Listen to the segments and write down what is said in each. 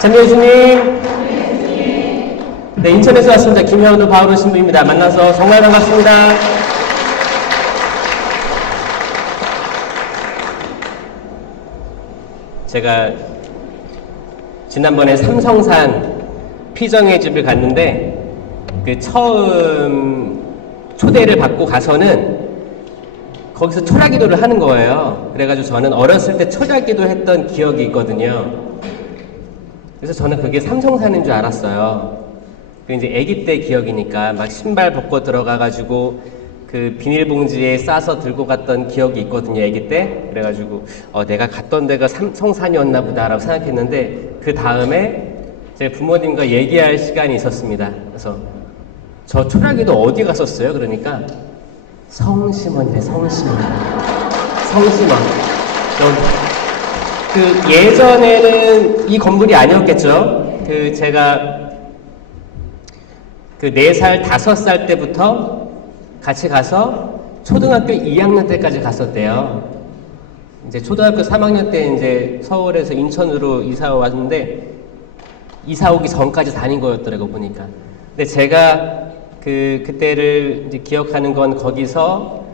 참여해 주님. 네, 인천에서 왔습니다. 김현우 바오로 신부입니다. 만나서 정말 반갑습니다. 제가 지난번에 삼성산 피정의 집을 갔는데 그 처음 초대를 받고 가서는 거기서 철야기도를 하는 거예요. 그래가지고 저는 어렸을 때 철야기도 했던 기억이 있거든요. 그래서 저는 그게 삼성산인 줄 알았어요. 그 이제 아기 때 기억이니까 막 신발 벗고 들어가가지고 그 비닐봉지에 싸서 들고 갔던 기억이 있거든요, 아기 때. 그래가지고 내가 갔던 데가 삼성산이었나 보다라고 생각했는데 그 다음에 제 부모님과 얘기할 시간이 있었습니다. 그래서 저 철야기도 어디 갔었어요? 그러니까 성심원이래, 성심원. 성심원. 그 예전에는 이 건물이 아니었겠죠. 그 제가 그 4살, 5살 때부터 같이 가서 초등학교 2학년 때까지 갔었대요. 이제 초등학교 3학년 때 이제 서울에서 인천으로 이사 왔는데 이사 오기 전까지 다닌 거였더라고 보니까. 근데 제가 그때를 이제 기억하는 건 거기서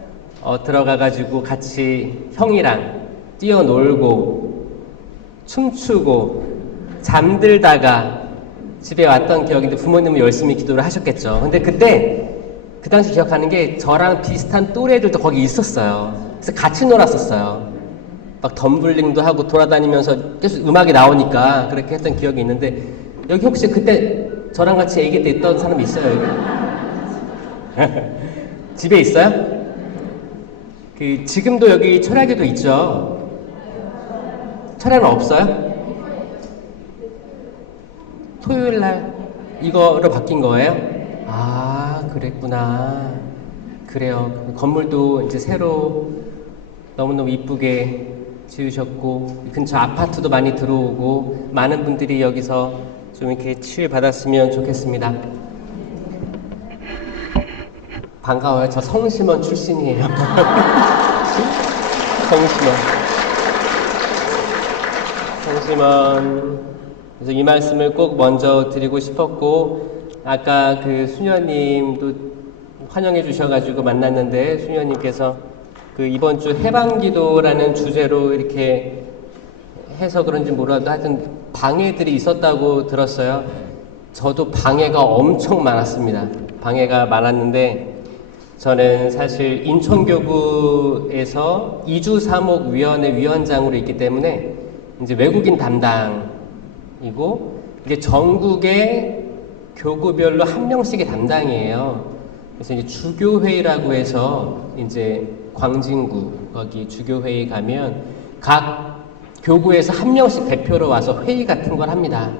들어가가지고 같이 형이랑 뛰어놀고 춤추고 잠들다가 집에 왔던 기억인데 부모님은 열심히 기도를 하셨겠죠. 근데 그때 그 당시 기억하는 게 저랑 비슷한 또래들도 거기 있었어요. 그래서 같이 놀았었어요. 막 덤블링도 하고 돌아다니면서 계속 음악이 나오니까 그렇게 했던 기억이 있는데 여기 혹시 그때 저랑 같이 아기 때 있던 사람 있어요? 여기? 집에 있어요? 지금도 여기 철야기도 있죠? 철야는 없어요? 토요일날 이거로 바뀐 거예요? 아, 그랬구나. 그래요. 건물도 이제 새로 너무너무 이쁘게 지으셨고 근처 아파트도 많이 들어오고 많은 분들이 여기서 좀 이렇게 치유 받았으면 좋겠습니다. 반가워요. 저 성심원 출신이에요. 성심원. 그래서 이 말씀을 꼭 먼저 드리고 싶었고 아까 그 수녀님도 환영해 주셔가지고 만났는데 수녀님께서 그 이번 주 해방기도라는 주제로 이렇게 해서 그런지 몰라도 하여튼 방해들이 있었다고 들었어요. 저도 방해가 엄청 많았습니다. 방해가 많았는데 저는 사실 인천교구에서 이주사목위원회 위원장으로 있기 때문에 이제 외국인 담당이고 이게 전국의 교구별로 한 명씩의 담당이에요. 그래서 이제 주교회의라고 해서 이제 광진구 거기 주교회의 가면 각 교구에서 한 명씩 대표로 와서 회의 같은 걸 합니다.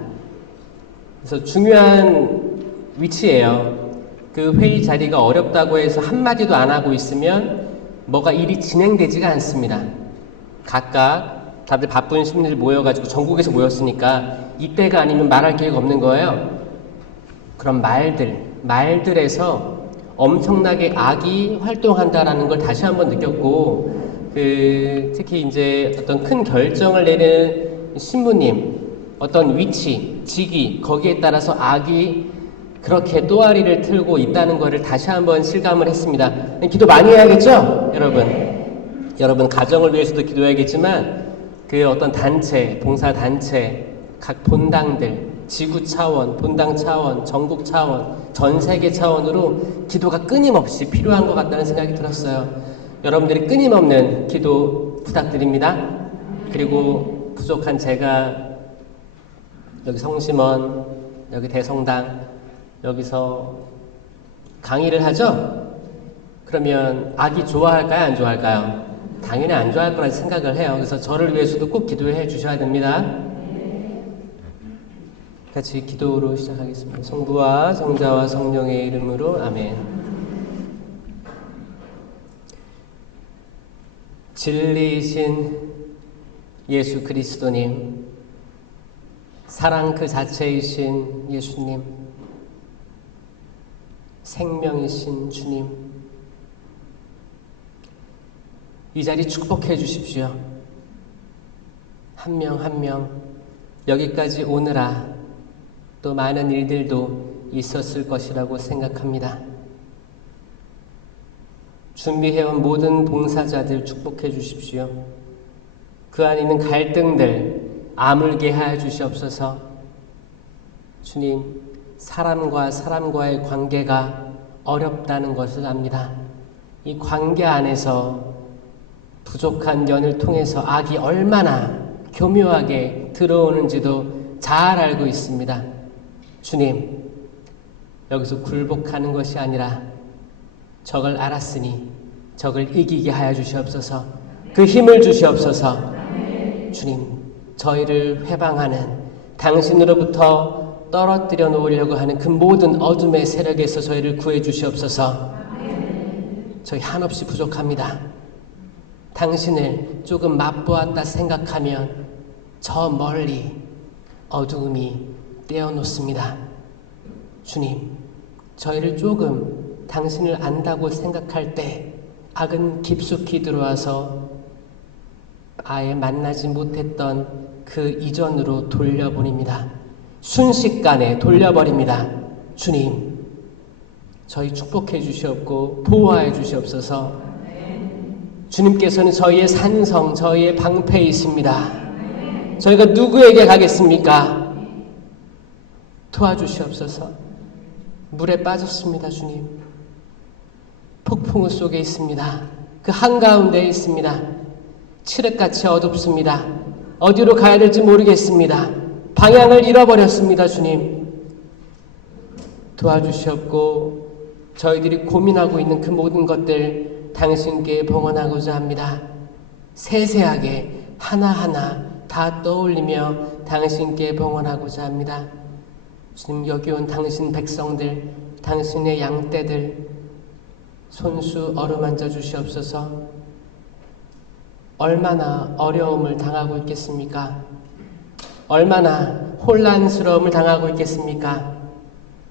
그래서 중요한 위치예요. 그 회의 자리가 어렵다고 해서 한마디도 안 하고 있으면 뭐가 일이 진행되지가 않습니다. 각각 다들 바쁜 시민들이 모여가지고 전국에서 모였으니까 이때가 아니면 말할 기회가 없는 거예요. 그런 말들에서 엄청나게 악이 활동한다라는 걸 다시 한번 느꼈고, 특히 이제 어떤 큰 결정을 내리는 신부님, 어떤 위치, 직위, 거기에 따라서 악이 그렇게 또아리를 틀고 있다는 것을 다시 한번 실감을 했습니다. 기도 많이 해야겠죠? 여러분 가정을 위해서도 기도해야겠지만 그 어떤 단체, 봉사단체, 각 본당들, 지구 차원, 본당 차원, 전국 차원, 전 세계 차원으로 기도가 끊임없이 필요한 것 같다는 생각이 들었어요. 여러분들이 끊임없는 기도 부탁드립니다. 그리고 부족한 제가 여기 성심원, 여기 대성당, 여기서 강의를 하죠? 그러면 악이 좋아할까요? 안 좋아할까요? 당연히 안 좋아할 거라 생각을 해요. 그래서 저를 위해서도 꼭 기도해 주셔야 됩니다. 같이 기도로 시작하겠습니다. 성부와 성자와 성령의 이름으로 아멘. 진리이신 예수 그리스도님, 사랑 그 자체이신 예수님, 생명이신 주님, 이 자리 축복해 주십시오. 한 명 한 명 여기까지 오느라 또 많은 일들도 있었을 것이라고 생각합니다. 준비해온 모든 봉사자들 축복해 주십시오. 그 안에 있는 갈등들 아물게 하여 주시옵소서. 주님, 사람과 사람과의 관계가 어렵다는 것을 압니다. 이 관계 안에서 부족한 연을 통해서 악이 얼마나 교묘하게 들어오는지도 잘 알고 있습니다. 주님, 여기서 굴복하는 것이 아니라 저걸 알았으니 저걸 이기게 하여 주시옵소서. 그 힘을 주시옵소서. 주님, 저희를 회방하는 당신으로부터 떨어뜨려 놓으려고 하는 그 모든 어둠의 세력에서 저희를 구해 주시옵소서. 저희 한없이 부족합니다. 당신을 조금 맛보았다 생각하면 저 멀리 어두움이 떼어놓습니다. 주님, 저희를 조금 당신을 안다고 생각할 때 악은 깊숙이 들어와서 아예 만나지 못했던 그 이전으로 돌려보냅니다. 순식간에 돌려버립니다. 주님, 저희 축복해 주시옵고 보호하여 주시옵소서. 주님께서는 저희의 산성, 저희의 방패에 있습니다. 저희가 누구에게 가겠습니까? 도와주시옵소서. 물에 빠졌습니다. 주님, 폭풍우 속에 있습니다. 그 한가운데에 있습니다. 칠흑같이 어둡습니다. 어디로 가야 될지 모르겠습니다. 방향을 잃어버렸습니다. 주님, 도와주시옵고 저희들이 고민하고 있는 그 모든 것들 당신께 봉헌하고자 합니다. 세세하게 하나하나 다 떠올리며 당신께 봉헌하고자 합니다. 주님, 여기 온 당신 백성들, 당신의 양떼들 손수 어루만져 주시옵소서. 얼마나 어려움을 당하고 있겠습니까? 얼마나 혼란스러움을 당하고 있겠습니까?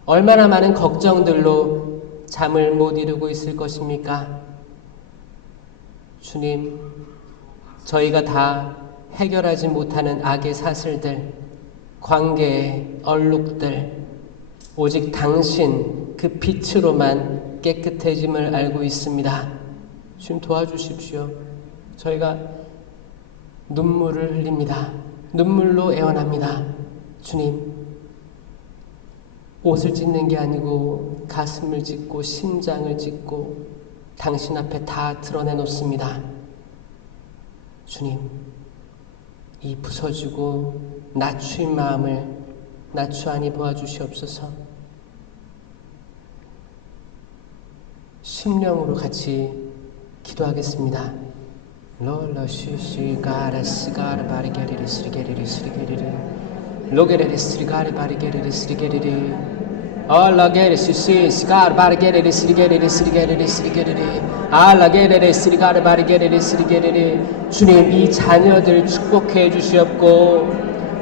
얼마나 많은 걱정들로 잠을 못 이루고 있을 것입니까? 주님, 저희가 다 해결하지 못하는 악의 사슬들, 관계의 얼룩들, 오직 당신 그 빛으로만 깨끗해짐을 알고 있습니다. 주님, 도와주십시오. 저희가 눈물을 흘립니다. 눈물로 애원합니다. 주님, 옷을 찢는 게 아니고 가슴을 찢고 심장을 찢고 당신 앞에 다 드러내놓습니다. 주님, 이 부서지고 낮추인 마음을 낮추하니 도와주시옵소서. 심령으로 같이 기도하겠습니다. 롤러 시시 가라 시가라 바리게리리 스리게리리 스리게리리 로게레리 스리가리 바리게리리 스리게리리 알라게리 시시 시가라 바리게리리 스리게리리 스리게리리 스리게리리 알라게레리 스리가리 바리게리리 스리게리리. 주님, 이 자녀들 축복해 주시옵고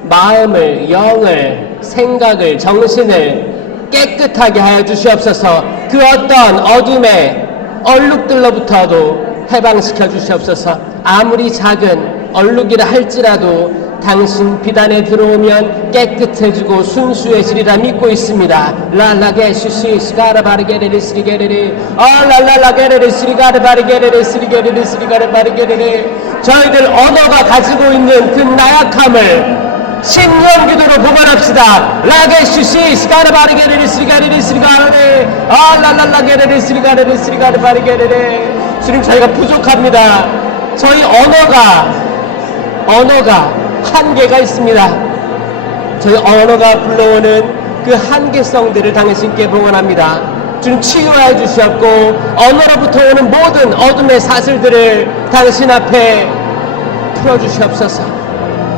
마음을, 영을, 생각을, 정신을 깨끗하게 하여 주시옵소서. 그 어떤 어둠의 얼룩들로부터도 해방시켜 주시옵소서. 아무리 작은 얼룩이라 할지라도 당신 비단에 들어오면 깨끗해지고 순수해지리라 믿고 있습니다. 랄라게 시시 시가라 바리게레리 스리게레리 랄라라게레리 스리가라 바리게레리 스리게레리 스리가라 바리게레리. 저희들 언어가 가지고 있는 그 나약함을 신령기도로 보관합시다. 라게 시시 시가라 바리게레리 스리가레리 스리가레리 랄라라게레리 스리가레리 스리가라 바리게레리. 주님, 저희가 부족합니다. 저희 언어가 한계가 있습니다. 저희 언어가 불러오는 그 한계성들을 당신께 봉헌합니다. 주님, 치유하여 주시옵고 언어로부터 오는 모든 어둠의 사슬들을 당신 앞에 풀어주시옵소서.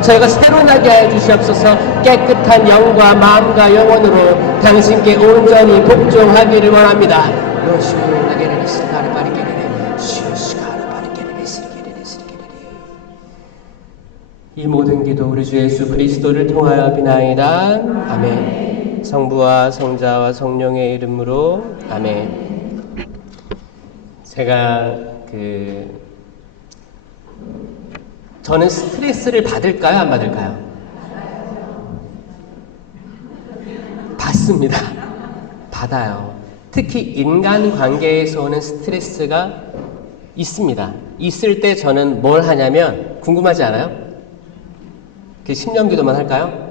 저희가 새로 나게 하여 주시옵소서. 깨끗한 영과 마음과 영혼으로 당신께 온전히 복종하기를 원합니다. 이 모든 기도 우리 주 예수 그리스도를 통하여 비나이다. 아멘. 성부와 성자와 성령의 이름으로 아멘. 제가 저는 스트레스를 받을까요, 안 받을까요? 받습니다. 받아요. 특히 인간관계에서 오는 스트레스가 있습니다. 있을 때 저는 뭘 하냐면 궁금하지 않아요? 그 심령기도만 할까요?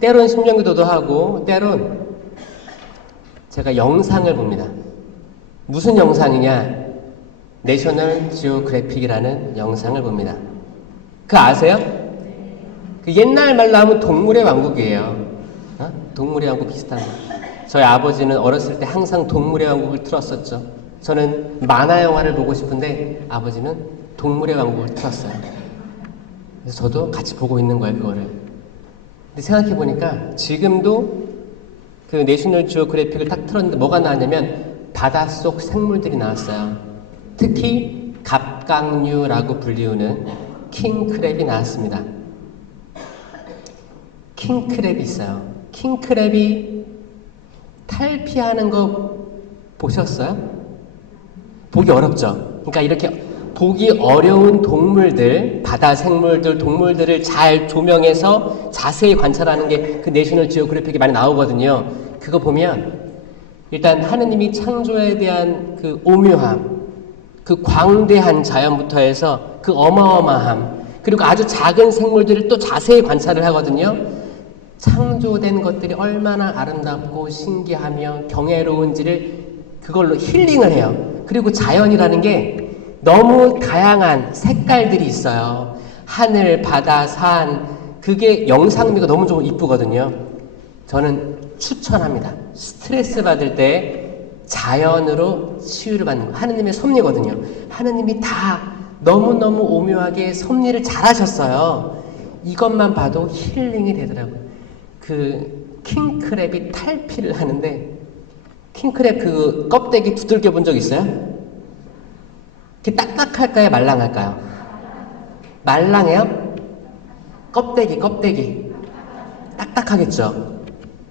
때론 심령기도도 하고 때론 제가 영상을 봅니다. 무슨 영상이냐? 내셔널 지오그래픽이라는 영상을 봅니다. 그거 아세요? 그 옛날 말로 하면 동물의 왕국이에요. 동물의 왕국 비슷한 거. 저희 아버지는 어렸을 때 항상 동물의 왕국을 틀었었죠. 저는 만화 영화를 보고 싶은데 아버지는 동물의 왕국을 틀었어요. 그래서 저도 같이 보고 있는 거예요, 그거를. 근데 생각해 보니까 지금도 그 내셔널 지오그래픽을 딱 틀었는데 뭐가 나왔냐면 바닷속 생물들이 나왔어요. 특히 갑각류라고 불리우는 킹크랩이 나왔습니다. 킹크랩이 있어요. 킹크랩이 탈피하는 거 보셨어요? 보기 어렵죠? 그러니까 이렇게 보기 어려운 동물들, 바다 생물들, 동물들을 잘 조명해서 자세히 관찰하는 게 그 내셔널 지오그래픽이 많이 나오거든요. 그거 보면 일단 하느님이 창조에 대한 그 오묘함, 그 광대한 자연부터 해서 그 어마어마함, 그리고 아주 작은 생물들을 또 자세히 관찰을 하거든요. 창조된 것들이 얼마나 아름답고 신기하며 경애로운지를 그걸로 힐링을 해요. 그리고 자연이라는 게 너무 다양한 색깔들이 있어요. 하늘, 바다, 산, 그게 영상미가 너무 좀 이쁘거든요. 저는 추천합니다. 스트레스 받을 때 자연으로 치유를 받는 거. 하느님의 섭리거든요. 하느님이 다 너무너무 오묘하게 섭리를 잘 하셨어요. 이것만 봐도 힐링이 되더라고요. 그 킹크랩이 탈피를 하는데, 킹크랩 그 껍데기 두들겨 본 적 있어요? 이렇게 딱딱할까요? 말랑할까요? 말랑해요? 껍데기. 딱딱하겠죠?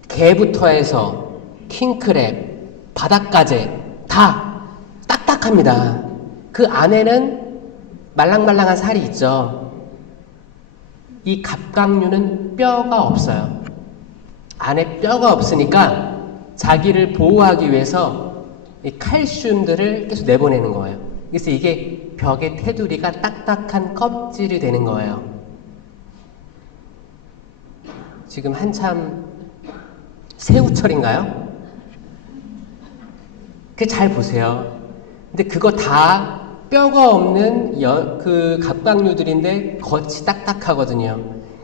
개부터 해서 킹크랩, 바닷가재 다 딱딱합니다. 그 안에는 말랑말랑한 살이 있죠. 이 갑각류는 뼈가 없어요. 안에 뼈가 없으니까 자기를 보호하기 위해서 이 칼슘들을 계속 내보내는 거예요. 그래서 이게 벽의 테두리가 딱딱한 껍질이 되는 거예요. 지금 한참 새우철인가요? 그 잘 보세요. 근데 그거 다 뼈가 없는 그 갑각류들인데 겉이 딱딱하거든요.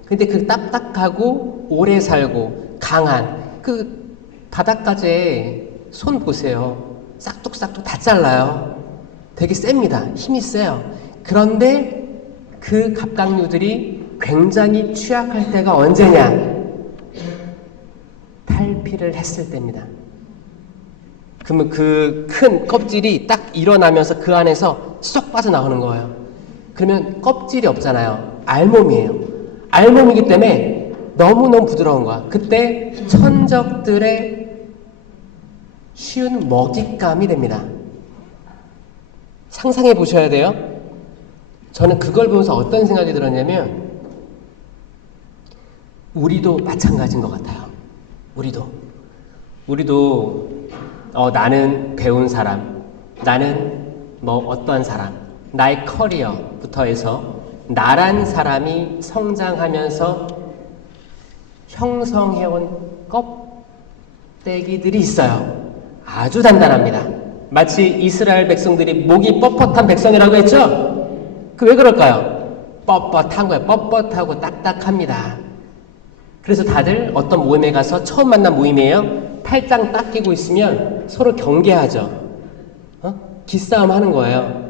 근데 그 딱딱하고 오래 살고 강한 그 바닷가재 손 보세요. 싹둑싹둑 다 잘라요. 되게 셉니다. 힘이 세요. 그런데 그 갑각류들이 굉장히 취약할 때가 언제냐? 탈피를 했을 때입니다. 그러면 그 큰 껍질이 딱 일어나면서 그 안에서 쏙 빠져나오는 거예요. 그러면 껍질이 없잖아요. 알몸이에요. 알몸이기 때문에 너무너무 부드러운 거야. 그때 천적들의 쉬운 먹잇감이 됩니다. 상상해 보셔야 돼요. 저는 그걸 보면서 어떤 생각이 들었냐면 우리도 마찬가지인 것 같아요. 우리도 나는 배운 사람, 나는 뭐 어떤 사람, 나의 커리어부터 해서 나란 사람이 성장하면서 형성해온 껍데기들이 있어요. 아주 단단합니다. 마치 이스라엘 백성들이 목이 뻣뻣한 백성이라고 했죠? 그 왜 그럴까요? 뻣뻣한 거예요. 뻣뻣하고 딱딱합니다. 그래서 다들 어떤 모임에 가서 처음 만난 모임이에요. 팔짱 딱 끼고 있으면 서로 경계하죠. 기싸움 하는 거예요.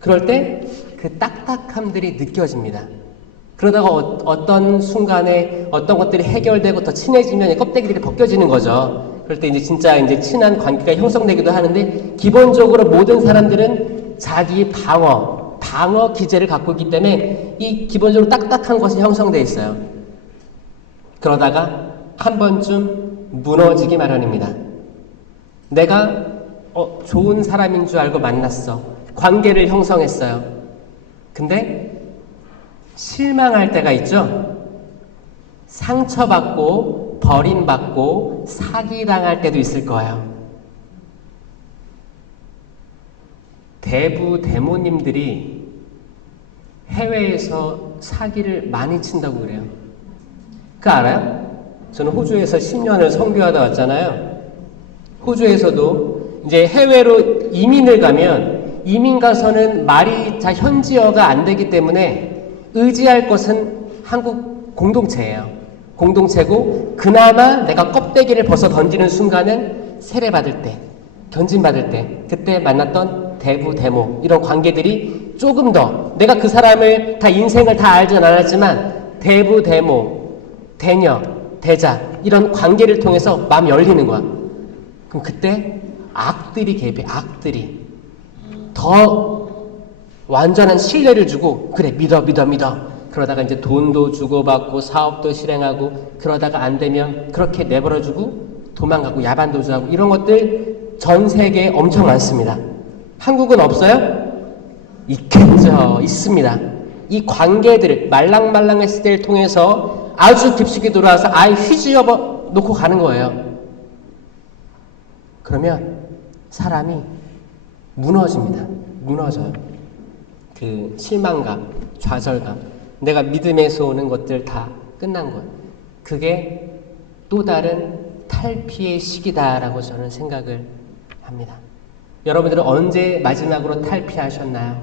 그럴 때 그 딱딱함들이 느껴집니다. 그러다가 어떤 순간에 어떤 것들이 해결되고 더 친해지면 껍데기들이 벗겨지는 거죠. 그럴 때 이제 진짜 이제 친한 관계가 형성되기도 하는데 기본적으로 모든 사람들은 자기 방어 기제를 갖고 있기 때문에 이 기본적으로 딱딱한 것이 형성되어 있어요. 그러다가 한 번쯤 무너지기 마련입니다. 내가 좋은 사람인 줄 알고 만났어. 관계를 형성했어요. 근데 실망할 때가 있죠. 상처받고 버림받고 사기당할 때도 있을 거예요. 대부 대모님들이 해외에서 사기를 많이 친다고 그래요. 그거 알아요? 저는 호주에서 10년을 선교하다 왔잖아요. 호주에서도 이제 해외로 이민을 가면 이민 가서는 말이 자 현지어가 안 되기 때문에 의지할 것은 한국 공동체예요. 공동체고 그나마 내가 껍데기를 벗어 던지는 순간은 세례받을 때, 견진받을 때 그때 만났던 대부 대모 이런 관계들이 조금 더 내가 그 사람을 다 인생을 다 알진 않았지만 대부 대모, 대녀, 대자 이런 관계를 통해서 마음이 열리는 거야. 그럼 그때 악들이 개입해. 악들이 더 완전한 신뢰를 주고 그래 믿어 그러다가 이제 돈도 주고받고 사업도 실행하고 그러다가 안 되면 그렇게 내버려주고 도망가고 야반도주하고 이런 것들 전 세계에 엄청 많습니다. 한국은 없어요? 있겠죠. 있습니다. 이 관계들을 말랑말랑했을 때를 통해서 아주 깊숙이 들어와서 아예 휘저어 놓고 가는 거예요. 그러면 사람이 무너집니다. 무너져요. 그 실망감, 좌절감, 내가 믿음에서 오는 것들 다 끝난 거예요. 그게 또 다른 탈피의 시기다라고 저는 생각을 합니다. 여러분들은 언제 마지막으로 탈피하셨나요?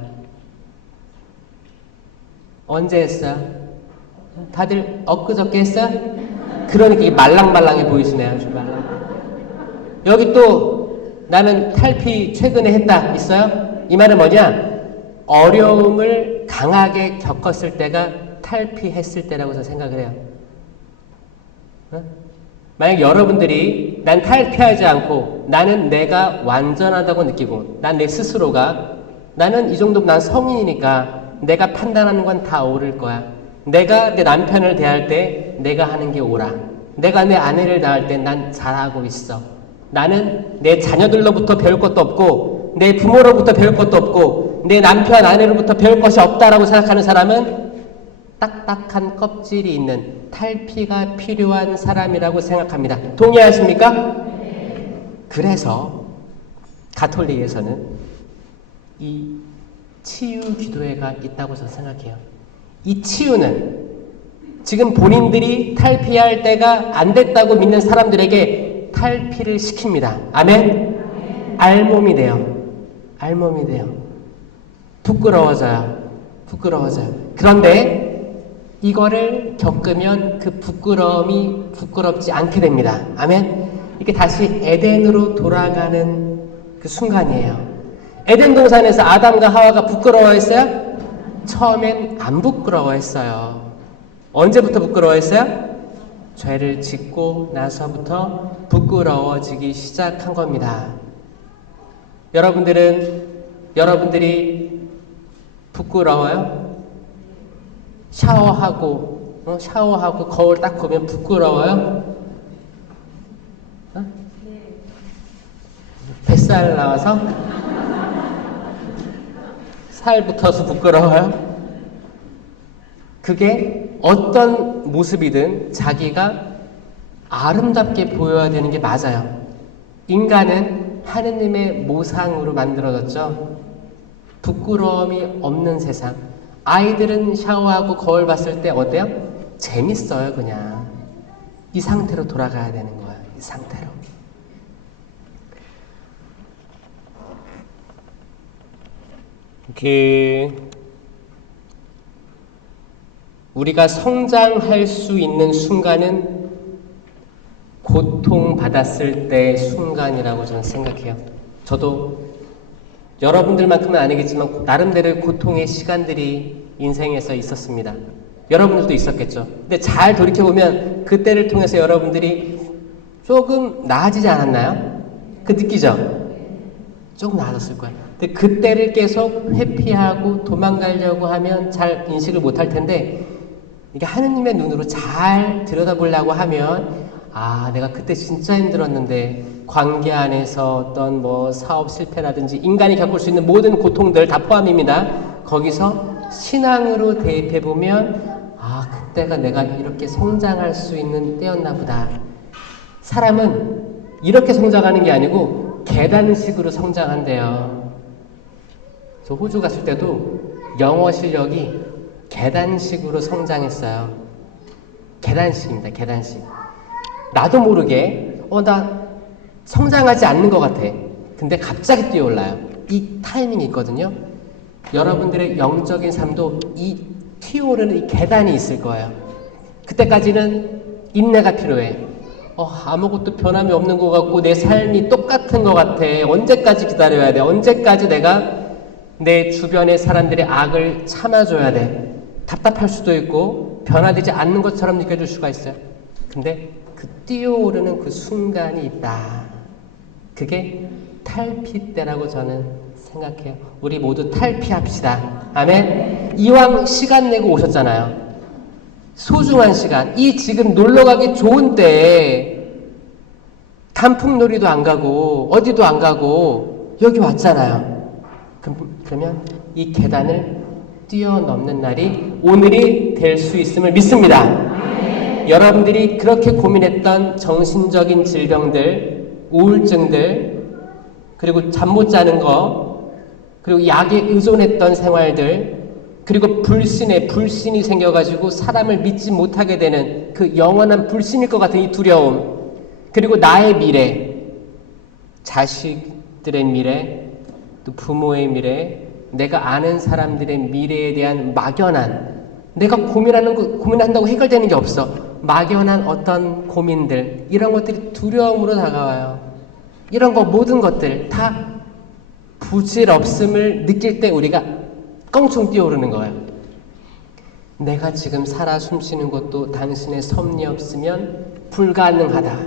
언제 했어요? 다들 엊그저께 했어요? 그러니까 이게 말랑말랑해 보이시네요. 아주 말랑. 여기 또 나는 탈피 최근에 했다 있어요? 이 말은 뭐냐? 어려움을 강하게 겪었을 때가 탈피했을 때라고 저는 생각을 해요. 만약 여러분들이 난 탈피하지 않고 나는 내가 완전하다고 느끼고 난 내 스스로가 나는 이 정도면 난 성인이니까 내가 판단하는 건 다 옳을 거야. 내가 내 남편을 대할 때 내가 하는 게 옳아. 내가 내 아내를 대할 때 난 잘하고 있어. 나는 내 자녀들로부터 배울 것도 없고 내 부모로부터 배울 것도 없고 내 남편 아내로부터 배울 것이 없다라고 생각하는 사람은 딱딱한 껍질이 있는 탈피가 필요한 사람이라고 생각합니다. 동의하십니까? 네. 그래서 가톨릭에서는 이 치유 기도회가 있다고 저는 생각해요. 이 치유는 지금 본인들이 탈피할 때가 안 됐다고 믿는 사람들에게 탈피를 시킵니다. 아멘? 알몸이 돼요. 알몸이 돼요. 부끄러워져요. 그런데 이거를 겪으면 그 부끄러움이 부끄럽지 않게 됩니다. 아멘? 이렇게 다시 에덴으로 돌아가는 그 순간이에요. 에덴 동산에서 아담과 하와가 부끄러워했어요? 처음엔 안 부끄러워했어요. 언제부터 부끄러워했어요? 죄를 짓고 나서부터 부끄러워지기 시작한 겁니다. 여러분들이 부끄러워요? 샤워하고 거울 딱 보면 부끄러워요? 뱃살 나와서? 살 붙어서 부끄러워요? 그게 어떤 모습이든 자기가 아름답게 보여야 되는 게 맞아요. 인간은 하느님의 모상으로 만들어졌죠. 부끄러움이 없는 세상. 아이들은 샤워하고 거울 봤을 때 어때요? 재밌어요, 그냥. 이 상태로 돌아가야 되는 거예요. 이 상태로. 우리가 성장할 수 있는 순간은 고통받았을 때의 순간이라고 저는 생각해요. 저도 여러분들만큼은 아니겠지만 나름대로의 고통의 시간들이 인생에서 있었습니다. 여러분들도 있었겠죠. 근데 잘 돌이켜보면 그때를 통해서 여러분들이 조금 나아지지 않았나요? 그 느끼죠? 조금 나아졌을 거예요. 근데 그때를 계속 회피하고 도망가려고 하면 잘 인식을 못할 텐데 이게 하느님의 눈으로 잘 들여다보려고 하면 내가 그때 진짜 힘들었는데 관계 안에서 어떤 사업 실패라든지 인간이 겪을 수 있는 모든 고통들 다 포함입니다. 거기서 신앙으로 대입해보면 그때가 내가 이렇게 성장할 수 있는 때였나 보다. 사람은 이렇게 성장하는 게 아니고 계단식으로 성장한대요. 저 호주 갔을 때도 영어 실력이 계단식으로 성장했어요. 계단식입니다. 계단식. 나도 모르게 나 성장하지 않는 것 같아. 근데 갑자기 뛰어올라요. 이 타이밍이 있거든요. 여러분들의 영적인 삶도 이 튀어오르는 이 계단이 있을 거예요. 그때까지는 인내가 필요해. 아무것도 변함이 없는 것 같고 내 삶이 똑같은 것 같아. 언제까지 기다려야 돼? 언제까지 내가 내 주변의 사람들의 악을 참아줘야 돼? 답답할 수도 있고 변화되지 않는 것처럼 느껴질 수가 있어요. 근데 그 뛰어오르는 그 순간이 있다. 그게 탈피 때라고 저는 생각해요. 우리 모두 탈피합시다. 아멘. 이왕 시간 내고 오셨잖아요. 소중한 시간. 이 지금 놀러가기 좋은 때에 단풍놀이도 안 가고 어디도 안 가고 여기 왔잖아요. 그러면 이 계단을 뛰어넘는 날이 오늘이 될 수 있음을 믿습니다. 여러분들이 그렇게 고민했던 정신적인 질병들, 우울증들, 그리고 잠 못 자는 거, 그리고 약에 의존했던 생활들, 그리고 불신이 생겨가지고 사람을 믿지 못하게 되는 그 영원한 불신일 것 같은 이 두려움, 그리고 나의 미래, 자식들의 미래, 또 부모의 미래, 내가 아는 사람들의 미래에 대한 막연한, 내가 고민한다고 해결되는 게 없어. 막연한 어떤 고민들, 이런 것들이 두려움으로 다가와요. 이런 거 모든 것들 다 부질없음을 느낄 때 우리가 껑충 뛰어오르는 거예요. 내가 지금 살아 숨쉬는 것도 당신의 섭리 없으면 불가능하다.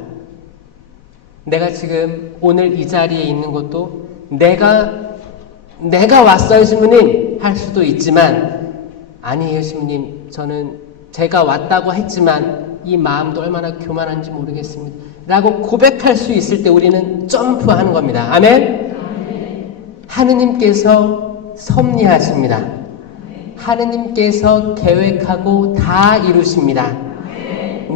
내가 지금 오늘 이 자리에 있는 것도 내가 왔어요 주님 할 수도 있지만, 아니에요 주님, 저는 제가 왔다고 했지만 이 마음도 얼마나 교만한지 모르겠습니다 라고 고백할 수 있을 때 우리는 점프하는 겁니다. 아멘. 하느님께서 섭리하십니다. 하느님께서 계획하고 다 이루십니다.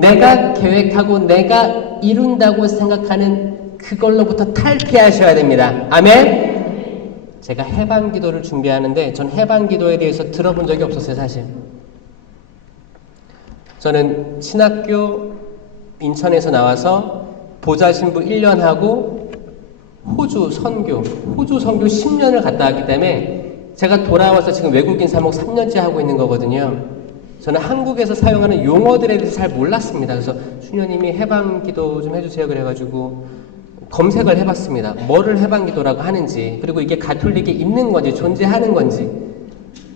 내가 계획하고 내가 이룬다고 생각하는 그걸로부터 탈피하셔야 됩니다. 아멘. 제가 해방기도를 준비하는데 전 해방기도에 대해서 들어본 적이 없었어요. 사실 저는 신학교 인천에서 나와서 보좌신부 1년 하고 호주 선교 10년을 갔다 왔기 때문에 제가 돌아와서 지금 외국인 사목 3년째 하고 있는 거거든요. 저는 한국에서 사용하는 용어들에 대해서 잘 몰랐습니다. 그래서 수녀님이 해방기도 좀 해주세요 그래가지고 검색을 해봤습니다. 뭐를 해방기도라고 하는지, 그리고 이게 가톨릭에 있는 건지 존재하는 건지.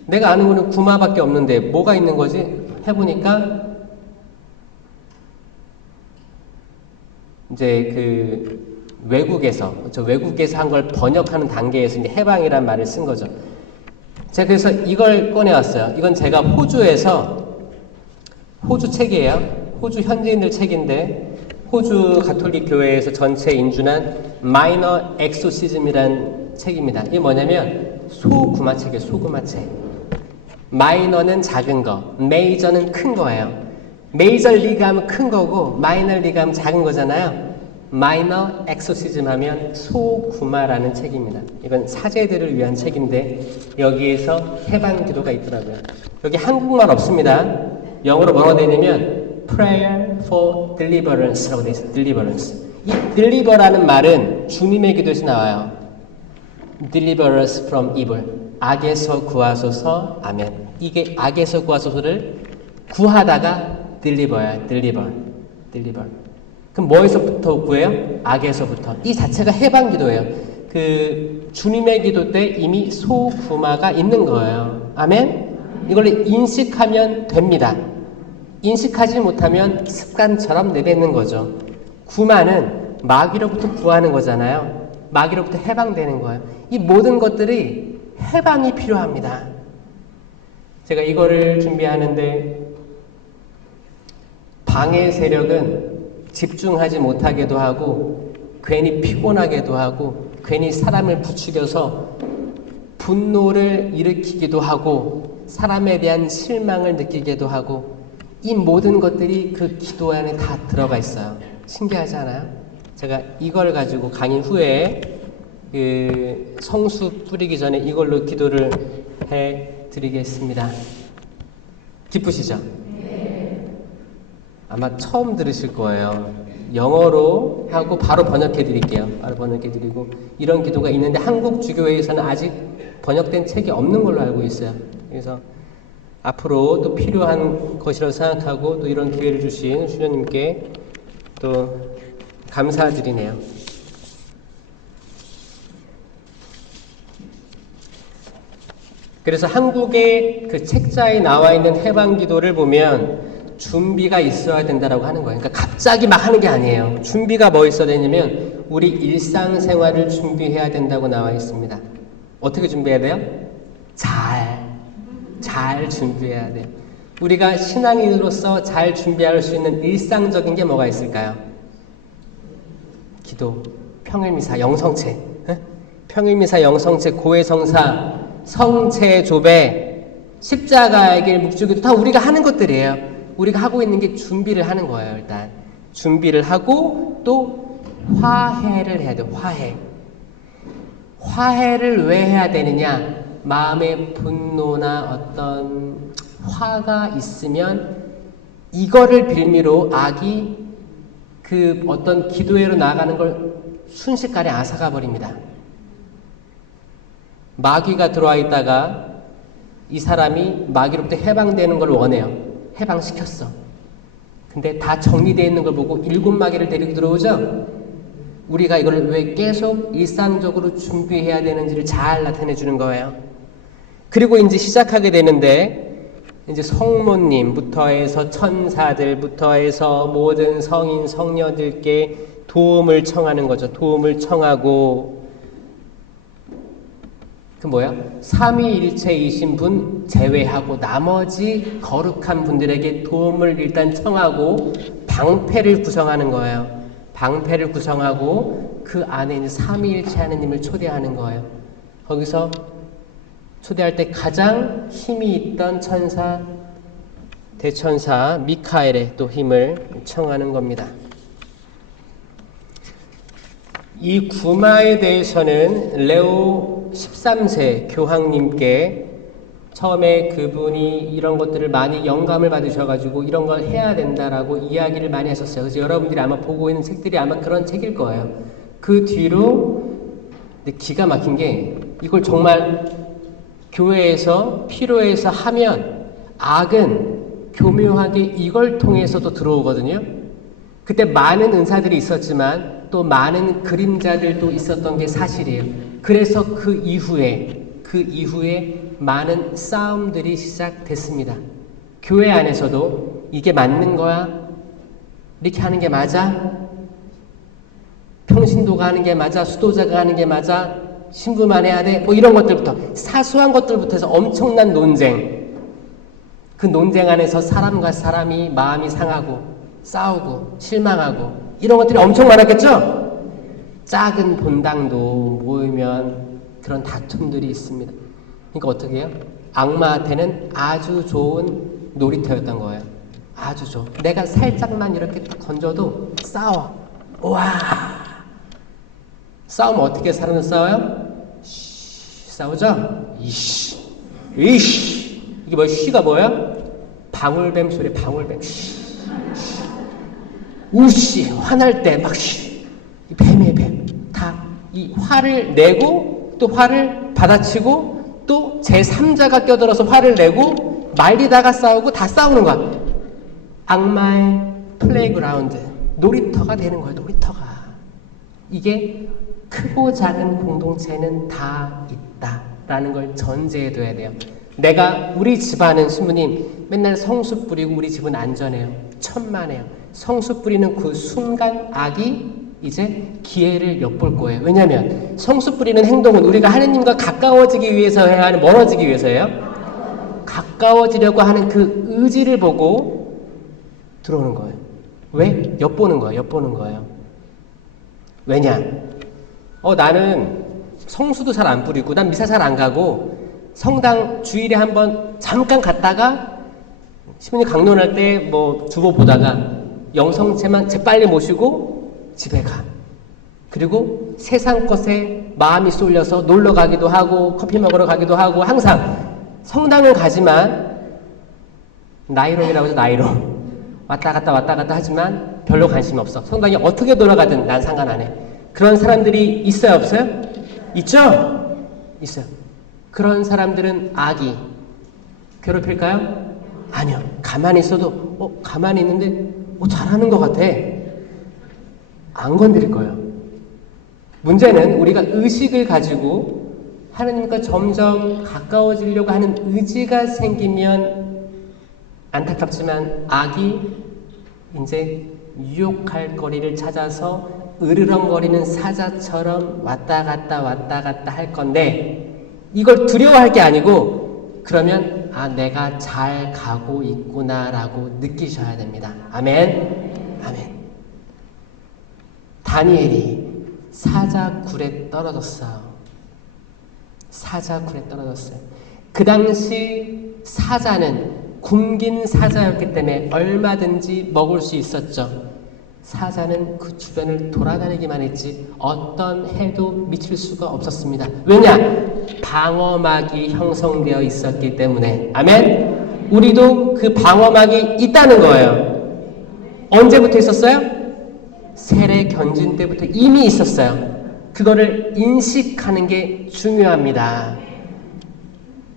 내가 아는 거는 구마밖에 없는데 뭐가 있는 거지? 해보니까 이제 그 외국에서 한 걸 번역하는 단계에서 이제 해방이란 말을 쓴 거죠. 제가 그래서 이걸 꺼내왔어요. 이건 제가 호주 책이에요. 호주 현지인들 책인데 호주 가톨릭 교회에서 전체 인준한 마이너 엑소시즘이라는 책입니다. 이게 뭐냐면 소구마책이에요. 소구마책. 마이너는 작은 거, 메이저는 큰 거예요. 메이저 리그 하면 큰 거고 마이너 리그 하면 작은 거잖아요. 마이너 엑소시즘 하면 소구마라는 책입니다. 이건 사제들을 위한 책인데 여기에서 해방기도가 있더라고요. 여기 한국말 없습니다. 영어로 뭐라고 되어 있냐면 Prayer for Deliverance라고 되어 있어요. Deliverance. 이 deliver라는 말은 주님의 기도에서 나와요. Deliver us from evil. 악에서 구하소서. 아멘. 이게 악에서 구하소서를 구하다가 deliver야. deliver. 그럼 뭐에서부터 구해요? 악에서부터. 이 자체가 해방기도예요. 그 주님의 기도 때 이미 소구마가 있는 거예요. 아멘. 이걸 인식하면 됩니다. 인식하지 못하면 습관처럼 내뱉는 거죠. 구마는 마귀로부터 구하는 거잖아요. 마귀로부터 해방되는 거예요. 이 모든 것들이 해방이 필요합니다. 제가 이거를 준비하는데 방해 세력은 집중하지 못하게도 하고 괜히 피곤하게도 하고 괜히 사람을 부추겨서 분노를 일으키기도 하고 사람에 대한 실망을 느끼게도 하고 이 모든 것들이 그 기도 안에 다 들어가 있어요. 신기하지 않아요? 제가 이걸 가지고 강의 후에 그 성수 뿌리기 전에 이걸로 기도를 해 드리겠습니다. 기쁘시죠? 아마 처음 들으실 거예요. 영어로 하고 바로 번역해 드릴게요. 바로 번역해 드리고, 이런 기도가 있는데 한국 주교회에서는 아직 번역된 책이 없는 걸로 알고 있어요. 그래서 앞으로 또 필요한 것이라고 생각하고, 또 이런 기회를 주신 수녀님께 또 감사드리네요. 그래서 한국의 그 책자에 나와 있는 해방 기도를 보면 준비가 있어야 된다라고 하는 거예요. 그러니까 갑자기 막 하는 게 아니에요. 준비가 뭐 있어야 되냐면 우리 일상생활을 준비해야 된다고 나와 있습니다. 어떻게 준비해야 돼요? 잘 준비해야 돼요. 우리가 신앙인으로서 잘 준비할 수 있는 일상적인 게 뭐가 있을까요? 기도, 평일미사, 영성체, 평일미사, 영성체, 고해성사, 성체조배, 십자가의 길, 묵주기도 다 우리가 하는 것들이에요. 우리가 하고 있는 게 준비를 하는 거예요. 일단 준비를 하고 또 화해를 해야 돼요. 화해를 왜 해야 되느냐? 마음의 분노나 어떤 화가 있으면 이거를 빌미로 악이 그 어떤 기도회로 나아가는 걸 순식간에 앗아가 버립니다. 마귀가 들어와 있다가 이 사람이 마귀로부터 해방되는 걸 원해요. 해방시켰어. 근데 다 정리되어 있는 걸 보고 7마귀를 데리고 들어오죠? 우리가 이걸 왜 계속 일상적으로 준비해야 되는지를 잘 나타내 주는 거예요. 그리고 이제 시작하게 되는데, 이제 성모님부터 해서 천사들부터 해서 모든 성인, 성녀들께 도움을 청하는 거죠. 도움을 청하고, 그 뭐야? 삼위일체이신 분 제외하고 나머지 거룩한 분들에게 도움을 일단 청하고 방패를 구성하는 거예요. 방패를 구성하고 그 안에 있는 삼위일체 하느님을 초대하는 거예요. 거기서 초대할 때 가장 힘이 있던 천사, 대천사 미카엘의 또 힘을 청하는 겁니다. 이 구마에 대해서는 레오 13세 교황님께 처음에 그분이 이런 것들을 많이 영감을 받으셔가지고 이런 걸 해야 된다라고 이야기를 많이 하셨어요. 그래서 여러분들이 아마 보고 있는 책들이 아마 그런 책일 거예요. 그 뒤로 기가 막힌 게, 이걸 정말 교회에서 필요해서 하면 악은 교묘하게 이걸 통해서도 들어오거든요. 그때 많은 은사들이 있었지만 또 많은 그림자들도 있었던 게 사실이에요. 그래서 그 이후에 많은 싸움들이 시작됐습니다. 교회 안에서도 이게 맞는 거야? 이렇게 하는 게 맞아? 평신도가 하는 게 맞아? 수도자가 하는 게 맞아? 신부만 해야 돼? 뭐 이런 것들부터, 사소한 것들부터 해서 엄청난 논쟁. 그 논쟁 안에서 사람과 사람이 마음이 상하고 싸우고 실망하고 이런 것들이 엄청 많았겠죠? 작은 본당도 모이면 그런 다툼들이 있습니다. 그러니까 어떻게 해요? 악마한테는 아주 좋은 놀이터였던 거예요. 아주 좋아. 내가 살짝만 이렇게 딱 건져도 싸워. 와. 싸우면 어떻게 사람은 싸워요? 싸우죠? 이씨. 이게 뭐야? 쉬가 뭐야? 방울뱀 소리, 방울뱀. 우씨. 화날 때 막 뱀이에요, 뱀. 다 이 화를 내고 또 화를 받아치고 또 제3자가 껴들어서 화를 내고 말리다가 싸우고 다 싸우는 거야. 악마의 플레이그라운드, 놀이터가 되는 거야. 놀이터가. 이게 크고 작은 공동체는 다 있다라는 걸 전제해둬야 돼요. 우리 집안은 신부님 맨날 성수 뿌리고 우리 집은 안전해요. 천만에요. 성수 뿌리는 그 순간 악이 이제 기회를 엿볼 거예요. 왜냐하면 성수 뿌리는 행동은 우리가 하느님과 가까워지기 위해서 해야 하는, 멀어지기 위해서예요. 가까워지려고 하는 그 의지를 보고 들어오는 거예요. 왜? 엿보는 거예요. 왜냐? 나는 성수도 잘 안 뿌리고 난 미사 잘 안 가고 성당 주일에 한번 잠깐 갔다가 신부님 강론할 때 뭐 주보 보다가 영성체만 재빨리 모시고 집에 가. 그리고 세상 것에 마음이 쏠려서 놀러 가기도 하고 커피 먹으러 가기도 하고 항상 성당은 가지만 나이론이라고 해서 나이론 왔다 갔다 하지만 별로 관심이 없어. 성당이 어떻게 돌아가든 난 상관 안 해. 그런 사람들이 있어요, 없어요? 있죠? 있어요. 그런 사람들은 악이 괴롭힐까요? 아니요. 가만히 있어도 가만히 있는데 잘하는 것 같아. 안 건드릴 거예요. 문제는 우리가 의식을 가지고 하나님과 점점 가까워지려고 하는 의지가 생기면 안타깝지만 악이 이제 유혹할 거리를 찾아서 으르렁거리는 사자처럼 왔다 갔다 할 건데 이걸 두려워할 게 아니고 그러면 내가 잘 가고 있구나라고 느끼셔야 됩니다. 아멘. 아멘. 다니엘이 사자굴에 떨어졌어요. 사자굴에 떨어졌어요. 그 당시 사자는 굶긴 사자였기 때문에 얼마든지 먹을 수 있었죠. 사자는 그 주변을 돌아다니기만 했지 어떤 해도 미칠 수가 없었습니다. 왜냐? 방어막이 형성되어 있었기 때문에. 아멘? 우리도 그 방어막이 있다는 거예요. 언제부터 있었어요? 세례 견진 때부터 이미 있었어요. 그거를 인식하는 게 중요합니다.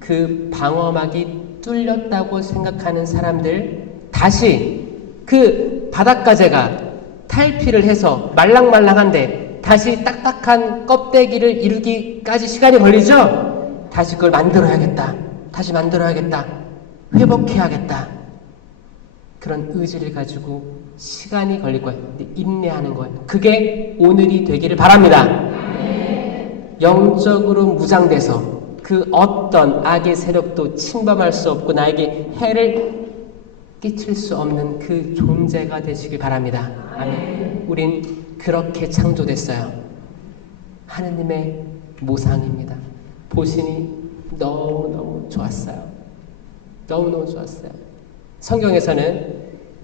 그 방어막이 뚫렸다고 생각하는 사람들 다시 그 바닷가재가 탈피를 해서 말랑말랑한데 다시 딱딱한 껍데기를 이루기까지 시간이 걸리죠? 다시 그걸 만들어야겠다. 다시 만들어야겠다. 회복해야겠다. 그런 의지를 가지고 시간이 걸릴 거예요. 인내하는 거예요. 그게 오늘이 되기를 바랍니다. 영적으로 무장돼서 그 어떤 악의 세력도 침범할 수 없고 나에게 해를 끼칠 수 없는 그 존재가 되시길 바랍니다. 아멘. 우린 그렇게 창조됐어요. 하느님의 모상입니다. 보시니 너무너무 좋았어요. 너무너무 좋았어요. 성경에서는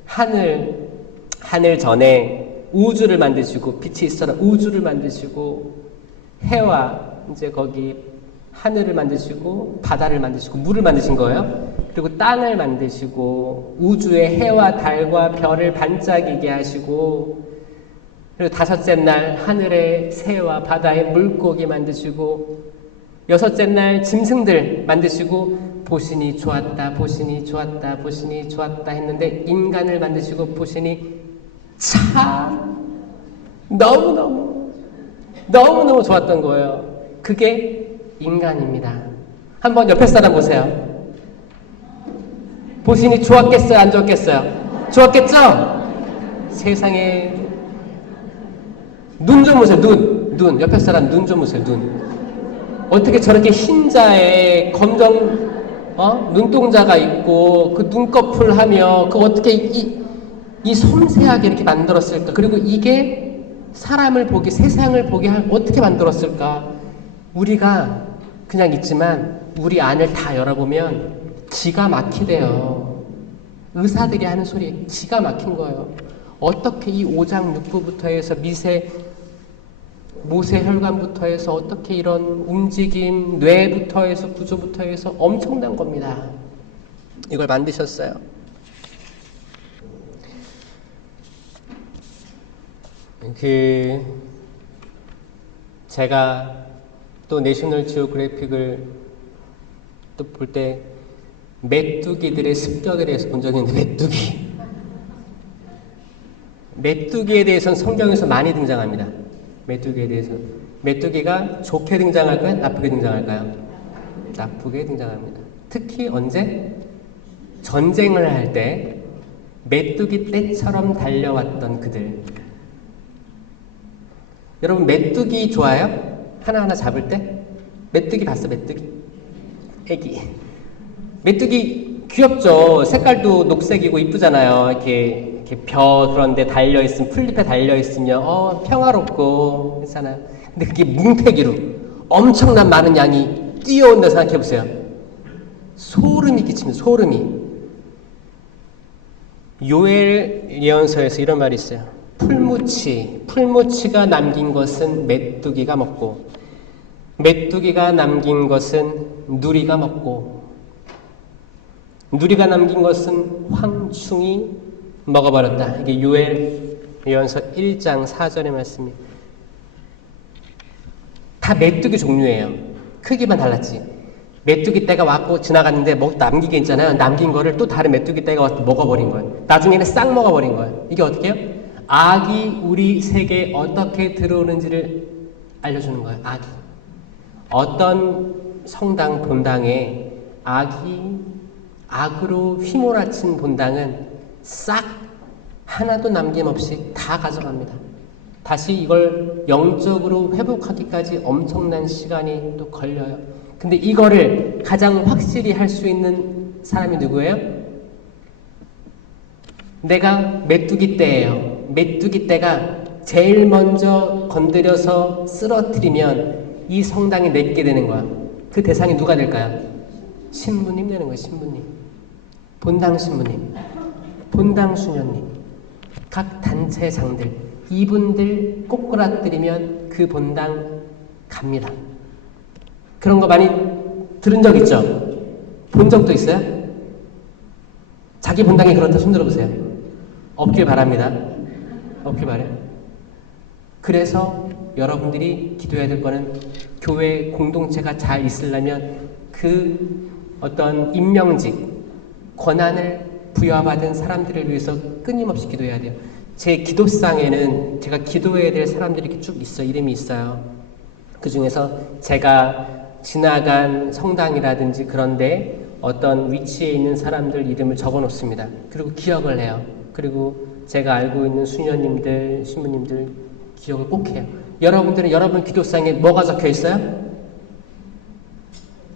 하늘 전에 우주를 만드시고 빛이 있어라 우주를 만드시고 해와 이제 거기 하늘을 만드시고 바다를 만드시고 물을 만드신 거예요. 그리고 땅을 만드시고 우주의 해와 달과 별을 반짝이게 하시고 그리고 다섯째 날 하늘의 새와 바다의 물고기 만드시고 여섯째 날 짐승들 만드시고 보시니 좋았다 보시니 좋았다 보시니 좋았다 했는데 인간을 만드시고 보시니 참 너무너무 좋았던 거예요. 그게 인간입니다. 한번 옆에 사람 보세요. 보시니 좋았겠어요? 안 좋았겠어요? 좋았겠죠? 세상에 눈 좀 보세요. 눈 옆에 사람 눈 좀 보세요. 눈 어떻게 저렇게 흰자에 검정 눈동자가 있고 그 눈꺼풀 하며 그 어떻게 이 섬세하게 이렇게 만들었을까? 그리고 이게 사람을 보게 세상을 보게 어떻게 만들었을까? 우리가 그냥 있지만 우리 안을 다 열어보면 기가 막히대요. 의사들이 하는 소리에 기가 막힌 거예요. 어떻게 이 오장육부부터 해서 모세혈관부터 해서 어떻게 이런 움직임, 뇌부터 해서 구조부터 해서 엄청난 겁니다. 이걸 만드셨어요. 제가 또 내셔널 지오그래픽을 또 볼 때 메뚜기들의 습격에 대해서 본 적이 있는데 메뚜기에 대해서는 성경에서 많이 등장합니다. 메뚜기에 대해서 메뚜기가 좋게 등장할까요? 나쁘게 등장할까요? 나쁘게 등장합니다. 특히 언제? 전쟁을 할 때 메뚜기 떼처럼 달려왔던 그들. 여러분 메뚜기 좋아요? 하나하나 잡을 때? 메뚜기 봤어? 메뚜기? 애기. 메뚜기 귀엽죠? 색깔도 녹색이고 이쁘잖아요. 이렇게 벼 그런데 달려있으면 풀잎에 달려있으면 평화롭고 그렇잖아요. 근데 그게 뭉태기로 엄청난 많은 양이 뛰어온다 생각해보세요. 소름이 끼칩니다. 소름이. 요엘 예언서에서 이런 말이 있어요. 풀무치가 남긴 것은 메뚜기가 먹고, 메뚜기가 남긴 것은 누리가 먹고, 누리가 남긴 것은 황충이 먹어버렸다. 이게 요엘 예언서 1장 4절의 말씀입니다. 다 메뚜기 종류예요. 크기만 달랐지. 메뚜기 떼가 왔고 지나갔는데 남긴 게 있잖아요. 남긴 거를 또 다른 메뚜기 떼가 와서 먹어버린 거예요. 나중에는 싹 먹어버린 거예요. 이게 어떻게 해요? 악이 우리 세계에 어떻게 들어오는지를 알려주는 거예요. 악이. 어떤 성당 본당에 악으로 휘몰아친 본당은 싹 하나도 남김없이 다 가져갑니다. 다시 이걸 영적으로 회복하기까지 엄청난 시간이 또 걸려요. 근데 이거를 가장 확실히 할 수 있는 사람이 누구예요? 내가 메뚜기 떼예요. 메뚜기 떼가 제일 먼저 건드려서 쓰러뜨리면 이 성당이 내게 되는 거야. 그 대상이 누가 될까요? 신부님 되는 거예요. 신부님. 본당 신부님. 본당 수녀님. 각 단체장들. 이분들 꼬꾸라뜨리면 그 본당 갑니다. 그런 거 많이 들은 적 있죠? 본 적도 있어요? 자기 본당이 그렇다 손 들어보세요. 없길 바랍니다. 없길 바래요. 그래서 여러분들이 기도해야 될 거는 교회 공동체가 잘 있으려면 그 어떤 임명직, 권한을 부여받은 사람들을 위해서 끊임없이 기도해야 돼요. 제 기도상에는 제가 기도해야 될 사람들이 이렇게 쭉 있어요. 이름이 있어요. 그 중에서 제가 지나간 성당이라든지 그런데 어떤 위치에 있는 사람들 이름을 적어 놓습니다. 그리고 기억을 해요. 그리고 제가 알고 있는 수녀님들, 신부님들 기억을 꼭 해요. 여러분들은 여러분 기도상에 뭐가 적혀 있어요?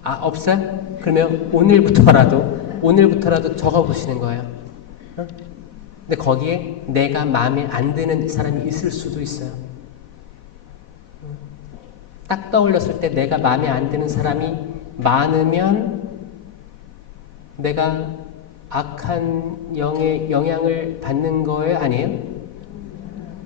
아, 없어요? 그러면 오늘부터라도 적어 보시는 거예요. 어? 근데 거기에 내가 마음에 안 드는 사람이 있을 수도 있어요. 딱 떠올렸을 때 내가 마음에 안 드는 사람이 많으면 내가 악한 영의 영향을 받는 거예요? 아니에요?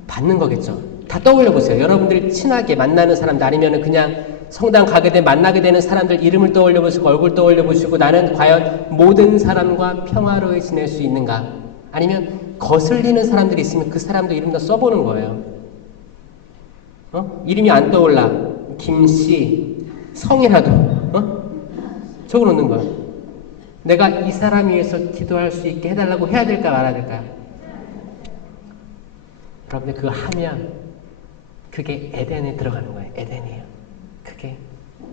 받는 거겠죠. 다 떠올려 보세요. 여러분들이 친하게 만나는 사람들 아니면 그냥 성당 가게 되면 만나게 되는 사람들 이름을 떠올려 보시고 얼굴 떠올려 보시고 나는 과연 모든 사람과 평화로이 지낼 수 있는가? 아니면 거슬리는 사람들이 있으면 그 사람도 이름 다 써보는 거예요. 이름이 안 떠올라. 김씨, 성이라도 적어 놓는 거야. 내가 이 사람 위해서 기도할 수 있게 해달라고 해야 될까 말아야 될까요? 여러분들 그거 하면 그게 에덴에 들어가는 거예요. 에덴이에요. 그게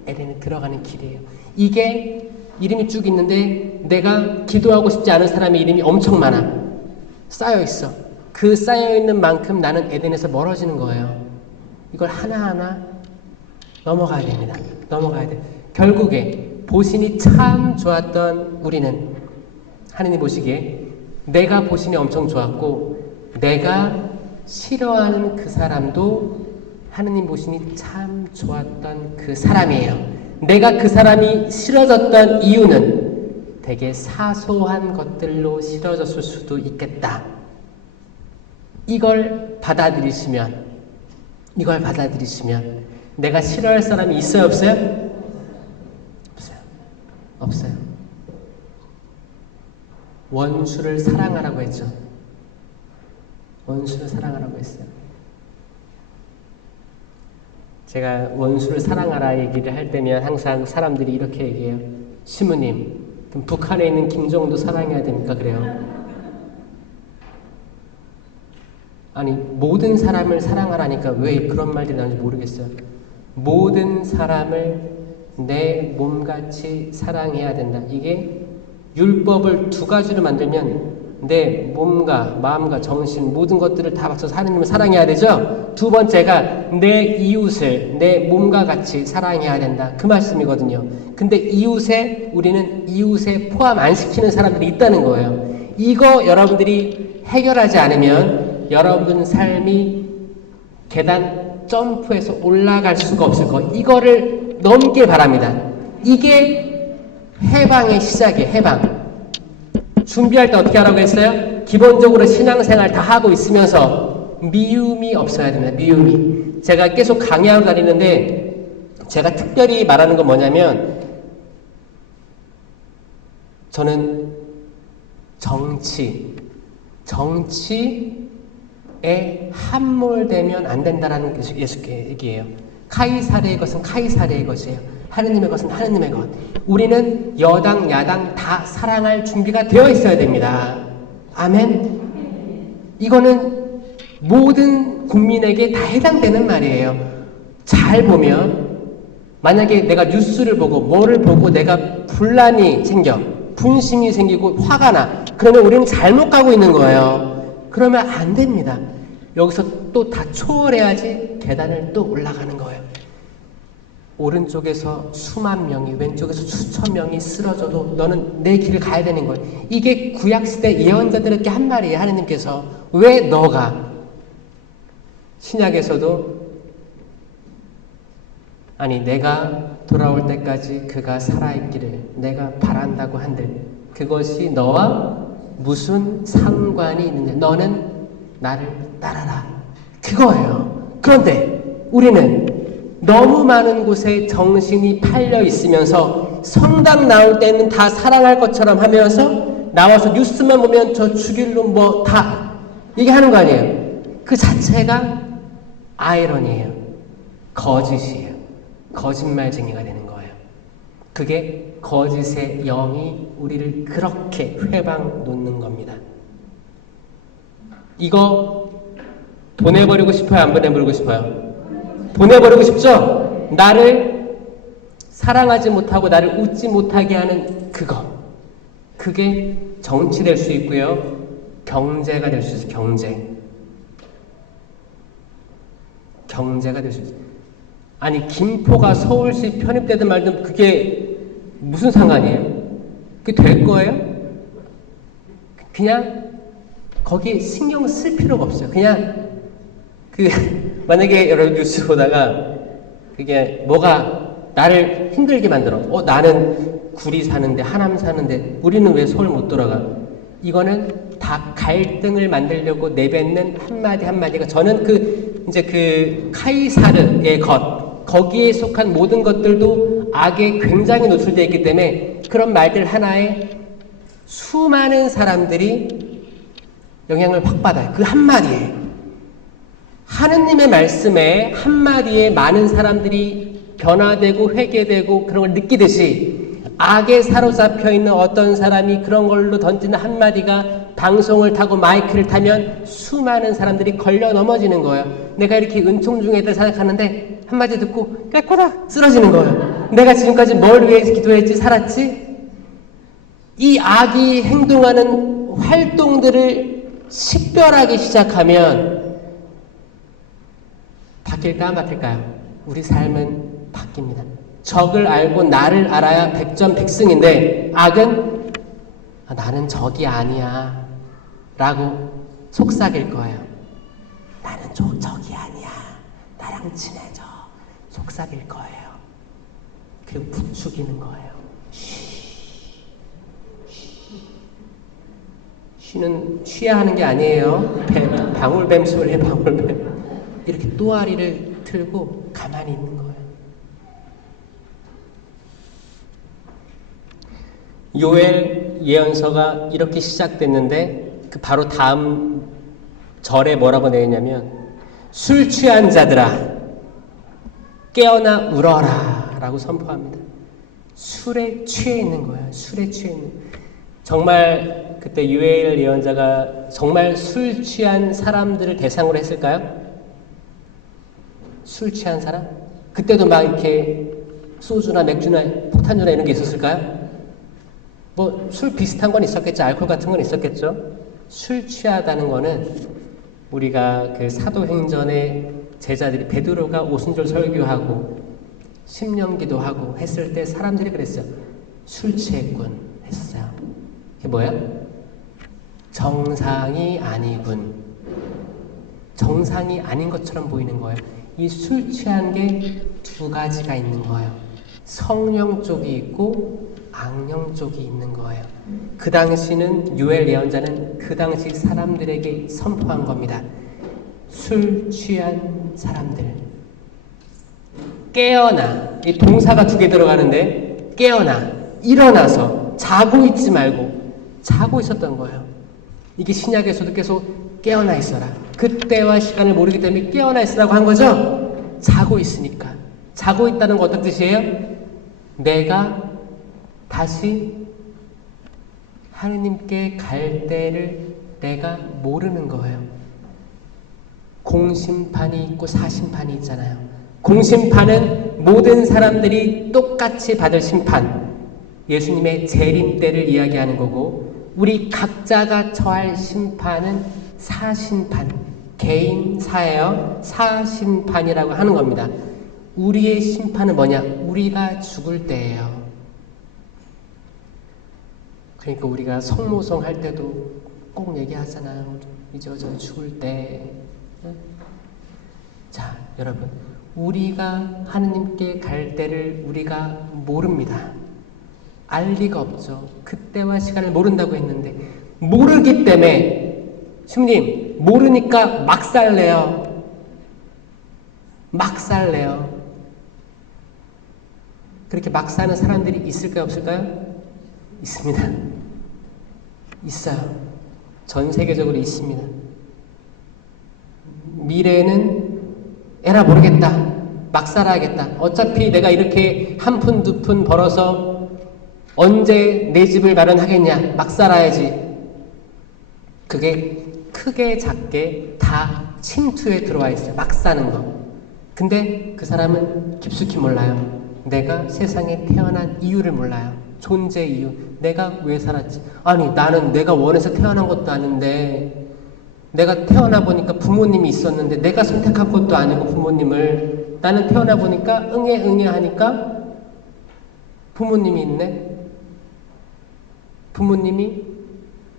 에덴에 들어가는 길이에요. 이게 이름이 쭉 있는데 내가 기도하고 싶지 않은 사람의 이름이 엄청 많아. 쌓여 있어. 그 쌓여 있는 만큼 나는 에덴에서 멀어지는 거예요. 이걸 하나하나 넘어가야 됩니다. 넘어가야 돼. 결국에 보신이 참 좋았던 우리는 하느님 보시기에 내가 보신이 엄청 좋았고 내가 싫어하는 그 사람도 하느님 보신이 참 좋았던 그 사람이에요. 내가 그 사람이 싫어졌던 이유는 되게 사소한 것들로 싫어졌을 수도 있겠다. 이걸 받아들이시면 내가 싫어할 사람이 있어요? 없어요? 없어요. 없어요. 원수를 사랑하라고 했죠. 원수를 사랑하라고 했어요. 제가 원수를 사랑하라 얘기를 할 때면 항상 사람들이 이렇게 얘기해요. 시무님, 그럼 북한에 있는 김정은도 사랑해야 됩니까? 그래요. 아니 모든 사람을 사랑하라니까 왜 그런 말들이 나오는지 모르겠어요. 모든 사람을 내 몸같이 사랑해야 된다. 이게 율법을 두 가지로 만들면 내 몸과 마음과 정신 모든 것들을 다 바쳐서 하느님을 사랑해야 되죠. 두 번째가 내 이웃을 내 몸과 같이 사랑해야 된다. 그 말씀이거든요. 근데 우리는 이웃에 포함 안 시키는 사람들이 있다는 거예요. 이거 여러분들이 해결하지 않으면 여러분 삶이 계단 점프해서 올라갈 수가 없을 거. 이거를 넘길 바랍니다. 이게 해방의 시작이에요. 해방. 준비할 때 어떻게 하라고 했어요? 기본적으로 신앙생활 다 하고 있으면서 미움이 없어야 됩니다. 미움이. 제가 계속 강의하러 다니는데 제가 특별히 말하는 건 뭐냐면 저는 정치에 함몰되면 안 된다라는 게 예수께 얘기예요. 카이사르의 것은 카이사르의 것이에요. 하느님의 것은 하느님의 것. 우리는 여당, 야당 다 사랑할 준비가 되어 있어야 됩니다. 아멘? 이거는 모든 국민에게 다 해당되는 말이에요. 잘 보면 만약에 내가 뉴스를 보고 뭐를 보고 내가 분란이 생겨 분심이 생기고 화가 나. 그러면 우리는 잘못 가고 있는 거예요. 그러면 안 됩니다. 여기서 또 다 초월해야지 계단을 또 올라가는 거예요. 오른쪽에서 수만 명이 왼쪽에서 수천 명이 쓰러져도 너는 내 길을 가야 되는 거예요. 이게 구약시대 예언자들에게 한 말이에요. 하느님께서. 왜 너가 신약에서도 아니 내가 돌아올 때까지 그가 살아있기를 내가 바란다고 한들 그것이 너와 무슨 상관이 있느냐. 너는 나를 따라라. 그거예요. 그런데 우리는 너무 많은 곳에 정신이 팔려 있으면서 성당 나올 때는 다 사랑할 것처럼 하면서 나와서 뉴스만 보면 저 죽일 놈 뭐 다 얘기하는 거 아니에요. 그 자체가 아이러니예요. 거짓이에요. 거짓말쟁이가 되는 거예요. 그게 거짓의 영이 우리를 그렇게 회방 놓는 겁니다. 이거 보내버리고 싶어요? 안 보내버리고 싶어요? 보내버리고 싶죠? 나를 사랑하지 못하고 나를 웃지 못하게 하는 그거. 그게 정치 될 수 있고요. 경제가 될 수 있어요. 경제가 될 수 있어요. 아니 김포가 서울시 편입되든 말든 그게 무슨 상관이에요? 그게 될 거예요? 그냥 거기 신경 쓸 필요가 없어요. 그냥 만약에 여러분 뉴스 보다가 그게 뭐가 나를 힘들게 만들어. 나는 구리 사는데 하남 사는데 우리는 왜 서울 못 돌아가? 이거는 다 갈등을 만들려고 내뱉는 한마디 한마디가 저는 그 카이사르의 것 거기에 속한 모든 것들도 악에 굉장히 노출되어 있기 때문에 그런 말들 하나에 수많은 사람들이 영향을 확 받아요. 그 한마디에. 하느님의 말씀에 한마디에 많은 사람들이 변화되고 회개되고 그런 걸 느끼듯이 악에 사로잡혀 있는 어떤 사람이 그런 걸로 던지는 한마디가 방송을 타고 마이크를 타면 수많은 사람들이 걸려 넘어지는 거예요. 내가 이렇게 은총 중에 있다 생각하는데 한마디 듣고 깨꼬다 쓰러지는 거예요. 내가 지금까지 뭘 위해서 기도했지 살았지? 이 악이 행동하는 활동들을 식별하기 시작하면 바뀔까 맡을까요? 우리 삶은 바뀝니다. 적을 알고 나를 알아야 백전백승인데 악은 나는 적이 아니야 라고 속삭일 거예요. 나는 적이 아니야. 나랑 친해져. 속삭일 거예요. 그리고 부추기는 거예요. 쉬는 쉬야 하는 게 아니에요. 방울뱀 소리에 방울뱀. 이렇게 또아리를 틀고 가만히 있는 거예요. 요엘 예언서가 이렇게 시작됐는데 그 바로 다음 절에 뭐라고 내냐면 술 취한 자들아 깨어나 울어라 라고 선포합니다. 술에 취해 있는 거예요. 술에 취해 있는. 정말 그때 요엘 예언자가 정말 술 취한 사람들을 대상으로 했을까요? 술 취한 사람? 그때도 막 이렇게 소주나 맥주나 폭탄주나 이런 게 있었을까요? 뭐 술 비슷한 건 있었겠죠. 알코올 같은 건 있었겠죠. 술 취하다는 거는 우리가 그 사도행전에 제자들이 베드로가 오순절 설교하고 심령기도 하고 했을 때 사람들이 그랬어요. 술 취했군 했어요. 그게 뭐야? 정상이 아니군. 정상이 아닌 것처럼 보이는 거예요. 이 술 취한 게 두 가지가 있는 거예요. 성령 쪽이 있고 악령 쪽이 있는 거예요. 그 당시는 요엘 예언자는 그 당시 사람들에게 선포한 겁니다. 술 취한 사람들 깨어나. 이 동사가 2개 들어가는데 깨어나. 일어나서 자고 있지 말고 자고 있었던 거예요. 이게 신약에서도 계속 깨어나 있어라. 그때와 시간을 모르기 때문에 깨어나 있으라고 한 거죠. 자고 있으니까. 자고 있다는 거 어떤 뜻이에요? 내가 다시 하느님께 갈 때를 내가 모르는 거예요. 공심판이 있고 사심판이 있잖아요. 공심판은 모든 사람들이 똑같이 받을 심판, 예수님의 재림 때를 이야기하는 거고, 우리 각자가 처할 심판은 사심판, 개인사예요. 사심판이라고 하는 겁니다. 우리의 심판은 뭐냐? 우리가 죽을 때예요. 그러니까 우리가 성모성 할 때도 꼭 얘기하잖아요. 이제 저 죽을 때. 자, 여러분, 우리가 하느님께 갈 때를 우리가 모릅니다. 알 리가 없죠. 그때와 시간을 모른다고 했는데, 모르기 때문에 주님 모르니까 막 살래요. 막 살래요. 그렇게 막 사는 사람들이 있을까요, 없을까요? 있습니다. 있어요. 전 세계적으로 있습니다. 미래에는 에라 모르겠다. 막 살아야겠다. 어차피 내가 이렇게 한 푼 두 푼 벌어서 언제 내 집을 마련하겠냐. 막 살아야지. 그게 크게 작게 다 침투에 들어와 있어요. 막 사는 거. 근데 그 사람은 깊숙이 몰라요. 내가 세상에 태어난 이유를 몰라요. 존재 이유. 내가 왜 살았지? 아니, 나는 내가 원해서 태어난 것도 아닌데, 내가 태어나 보니까 부모님이 있었는데 내가 선택한 것도 아니고 부모님을, 나는 태어나 보니까 응애 하니까 부모님이 있네. 부모님이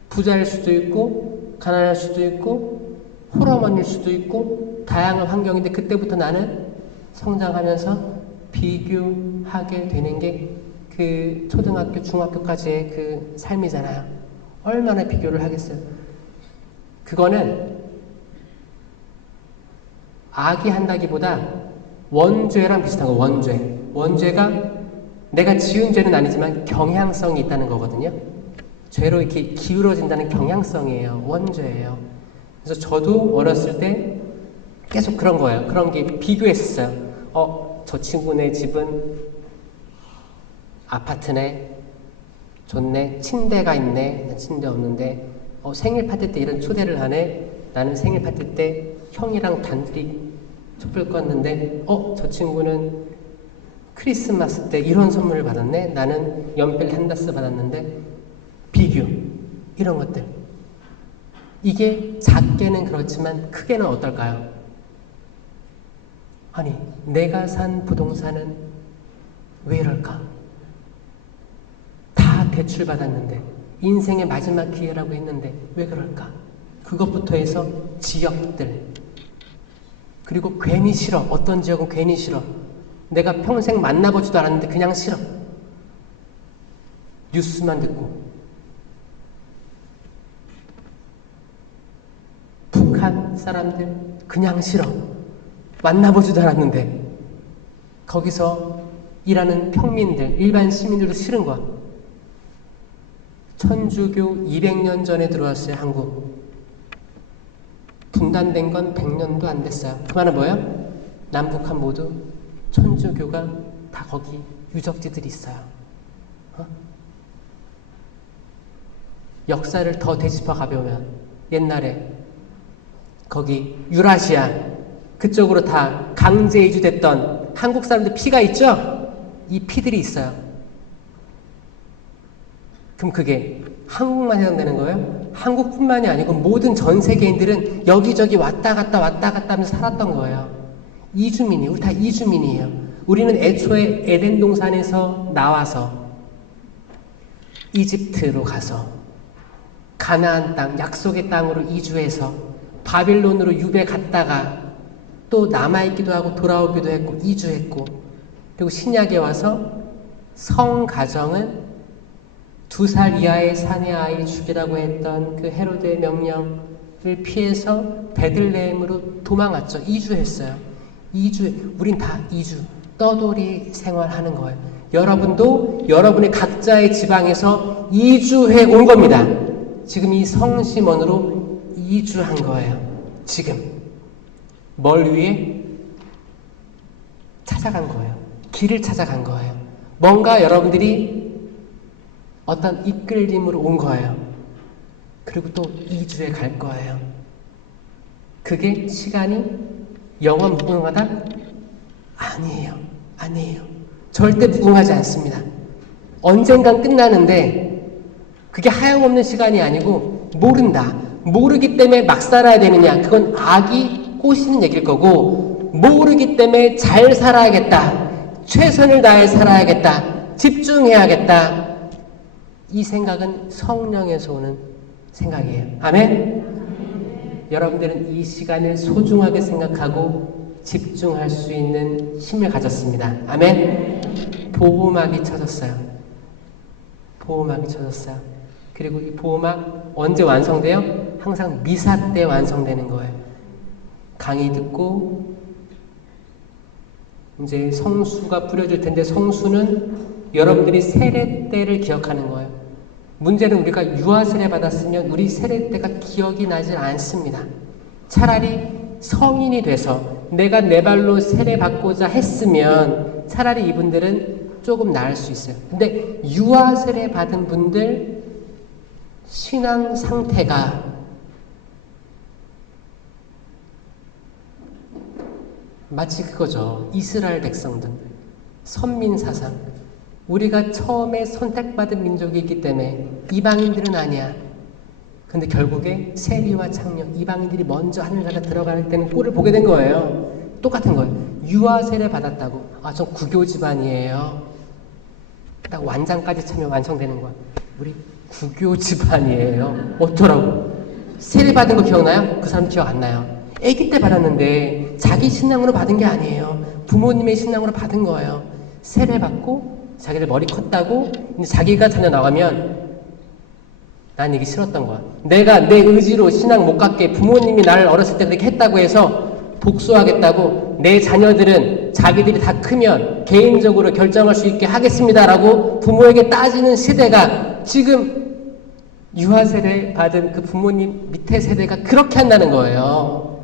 부자일 수도 있고 가난할 수도 있고 홀어머니일 수도 있고 다양한 환경인데, 그때부터 나는 성장하면서 비교하게 되는 게 그 초등학교 중학교까지의 그 삶이잖아요. 얼마나 비교를 하겠어요. 그거는 악이 한다기보다 원죄랑 비슷한 거. 원죄가 내가 지은 죄는 아니지만 경향성이 있다는 거거든요. 죄로 이렇게 기울어진다는 경향성이에요. 원죄예요. 그래서 저도 어렸을 때 계속 그런 거예요. 그런 게 비교했었어요. 저 친구네 집은 아파트네, 좋네, 침대가 있네, 난 침대 없는데, 생일 파티 때 이런 초대를 하네. 나는 생일 파티 때 형이랑 단둘이 촛불 껐는데, 저 친구는 크리스마스 때 이런 선물을 받았네. 나는 연필 한 다스 받았는데. 비교, 이런 것들. 이게 작게는 그렇지만 크게는 어떨까요? 아니, 내가 산 부동산은 왜 이럴까? 다 대출받았는데, 인생의 마지막 기회라고 했는데 왜 그럴까? 그것부터 해서 지역들, 그리고 괜히 싫어. 어떤 지역은 괜히 싫어. 내가 평생 만나보지도 않았는데 그냥 싫어. 뉴스만 듣고. 북한 사람들 그냥 싫어. 만나보지도 않았는데. 거기서 일하는 평민들, 일반 시민들도 싫은 거야. 천주교 200년 전에 들어왔어요, 한국. 분단된 건 100년도 안 됐어요. 그 말은 뭐예요? 남북한 모두 천주교가 다 거기 유적지들이 있어요. 역사를 더 되짚어 가보면 옛날에 거기 유라시아 그쪽으로 다 강제 이주됐던 한국 사람들 피가 있죠? 이 피들이 있어요. 그럼 그게 한국만 해당되는 거예요? 한국뿐만이 아니고 모든 전 세계인들은 여기저기 왔다 갔다 하면서 살았던 거예요. 이주민이, 우리 다 이주민이에요. 우리는 애초에 에덴 동산에서 나와서 이집트로 가서 가나안 땅, 약속의 땅으로 이주해서 바빌론으로 유배 갔다가 또 남아있기도 하고 돌아오기도 했고 이주했고, 그리고 신약에 와서 성 가정은 2살 이하의 사내 아이 죽이라고 했던 그 헤로드의 명령을 피해서 베들레헴으로 도망왔죠. 이주했어요. 우린 다 이주, 떠돌이 생활하는 거예요. 여러분도 여러분의 각자의 지방에서 이주해 온 겁니다. 지금 이 성심원으로 이주한 거예요. 지금 뭘 위해? 찾아간 거예요. 길을 찾아간 거예요. 뭔가 여러분들이 어떤 이끌림으로 온 거예요. 그리고 또 2주에 갈 거예요. 그게 시간이 영원 무궁하다? 아니에요. 아니에요. 절대 무궁하지 않습니다. 언젠간 끝나는데 그게 하염없는 시간이 아니고 모른다. 모르기 때문에 막 살아야 되느냐? 그건 악이 꼬시는 얘기일 거고, 모르기 때문에 잘 살아야겠다. 최선을 다해 살아야겠다. 집중해야겠다. 이 생각은 성령에서 오는 생각이에요. 아멘? 여러분들은 이 시간을 소중하게 생각하고 집중할 수 있는 힘을 가졌습니다. 아멘? 보호막이 쳐졌어요. 보호막이 쳐졌어요. 그리고 이 보호막 언제 완성돼요? 항상 미사 때 완성되는 거예요. 강의 듣고 이제 성수가 뿌려질 텐데, 성수는 여러분들이 세례 때를 기억하는 거예요. 문제는 우리가 유아 세례 받았으면 우리 세례 때가 기억이 나질 않습니다. 차라리 성인이 돼서 내가 내 발로 세례 받고자 했으면 차라리 이분들은 조금 나을 수 있어요. 근데 유아 세례 받은 분들 신앙 상태가 마치 그거죠. 이스라엘 백성들, 선민 사상. 우리가 처음에 선택받은 민족이기 때문에 이방인들은 아니야. 근데 결국에 세리와 창녀, 이방인들이 먼저 하늘나라 들어갈 때는 꼴을 보게 된 거예요. 똑같은 거예요. 유아 세례 받았다고. 아, 저 구교 집안이에요. 딱 완장까지 차면 완성되는 거야. 우리 구교 집안이에요. 어쩌라고? 세례 받은 거 기억나요? 그 사람 기억 안 나요. 아기 때 받았는데 자기 신앙으로 받은 게 아니에요. 부모님의 신앙으로 받은 거예요. 세례 받고 자기들 머리 컸다고 이제 자기가 자녀 나가면 난 이게 싫었던 거야. 내가 내 의지로 신앙 못 갖게 부모님이 나를 어렸을 때 그렇게 했다고 해서 복수하겠다고, 내 자녀들은 자기들이 다 크면 개인적으로 결정할 수 있게 하겠습니다라고 부모에게 따지는 세대가 지금 유아 세례 받은 그 부모님 밑에 세대가 그렇게 한다는 거예요.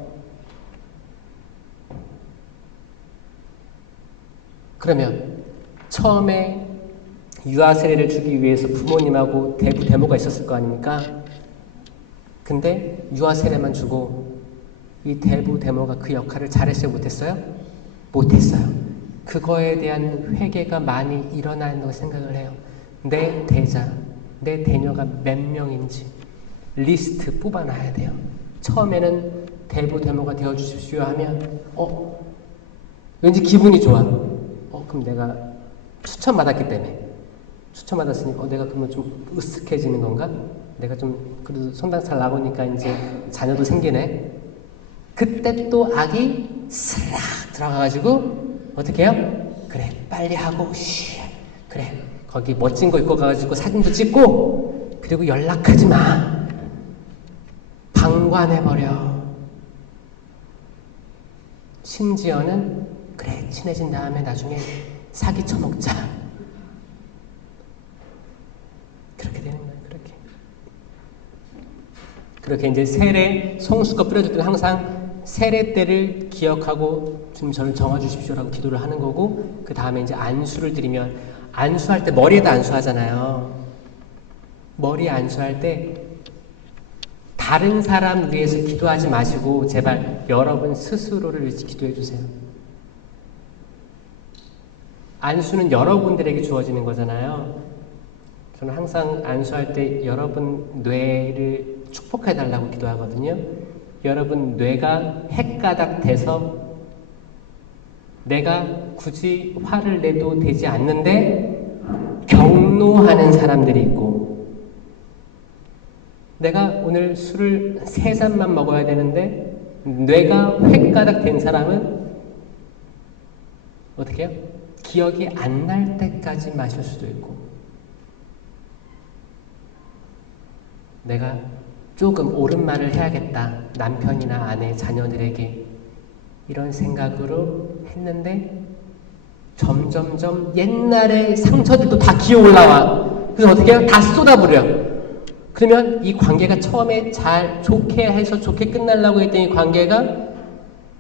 그러면 처음에 유아 세례를 주기 위해서 부모님하고 대모가 있었을 거 아닙니까? 근데 유아 세례만 주고 이 대모가 그 역할을 잘했어요? 못했어요? 못했어요. 그거에 대한 회개가 많이 일어나야 한다고 생각을 해요. 내 대자, 내 대녀가 몇 명인지 리스트 뽑아놔야 돼요. 처음에는 대모가 되어주십시오 하면 왠지 기분이 좋아. 그럼 내가 추천받았기 때문에, 추천받았으니까 내가 그러면 좀 으쓱해지는 건가? 내가 좀 그래도 손당 잘 나오니까 이제 자녀도 생기네. 그때 또 악이 슬락 들어가가지고 어떻게 해요? 그래, 빨리 하고 그래, 거기 멋진 거 입고 가가지고 사진도 찍고, 그리고 연락하지 마. 방관해버려. 심지어는 그래, 친해진 다음에 나중에 사기 쳐먹자. 그렇게 되는 거예요. 그렇게 이제 세례, 성수가 뿌려질 때는 항상 세례 때를 기억하고 좀 저를 정화주십시오라고 기도를 하는 거고, 그 다음에 이제 안수를 드리면, 안수할 때 머리에다 안수하잖아요. 머리에 안수할 때 다른 사람 위해서 기도하지 마시고 제발 여러분 스스로를 위해서 기도해 주세요. 안수는 여러분들에게 주어지는 거잖아요. 저는 항상 안수할 때 여러분 뇌를 축복해달라고 기도하거든요. 여러분 뇌가 헷가닥 돼서 내가 굳이 화를 내도 되지 않는데 경노하는 사람들이 있고, 내가 오늘 술을 3잔만 먹어야 되는데 뇌가 헷가닥 된 사람은 어떻게 해요? 기억이 안 날 때까지 마실 수도 있고, 내가 조금 옳은 말을 해야겠다. 남편이나 아내, 자녀들에게. 이런 생각으로 했는데 점점점 옛날의 상처들도 다 기어 올라와. 그래서 어떻게 해요? 다 쏟아부려. 그러면 이 관계가 처음에 잘 좋게 해서 좋게 끝나려고 했던 이 관계가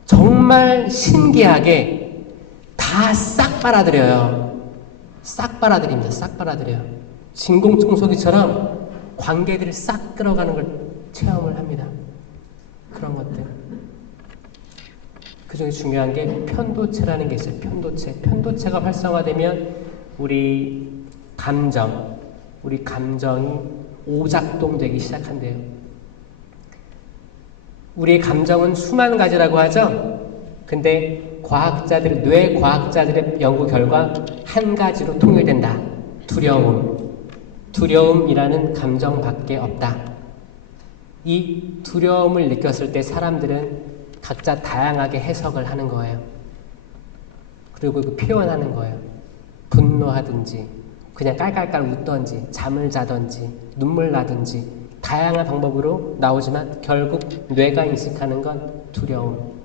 정말 신기하게 다 싹 빨아들여요. 싹 빨아들입니다. 싹 빨아들여요. 진공청소기처럼 관계들을 싹 끌어가는 걸 체험을 합니다. 그런 것들. 그 중에 중요한 게 편도체라는 게 있어요. 편도체. 편도체가 활성화되면 우리 감정이 오작동되기 시작한대요. 우리의 감정은 수만 가지라고 하죠. 근데 뇌 과학자들의 연구 결과 한 가지로 통일된다. 두려움이라는 감정밖에 없다. 이 두려움을 느꼈을 때 사람들은 각자 다양하게 해석을 하는 거예요. 그리고 그 표현하는 거예요. 분노하든지 그냥 깔깔깔 웃던지 잠을 자든지 눈물 나든지 다양한 방법으로 나오지만 결국 뇌가 인식하는 건 두려움.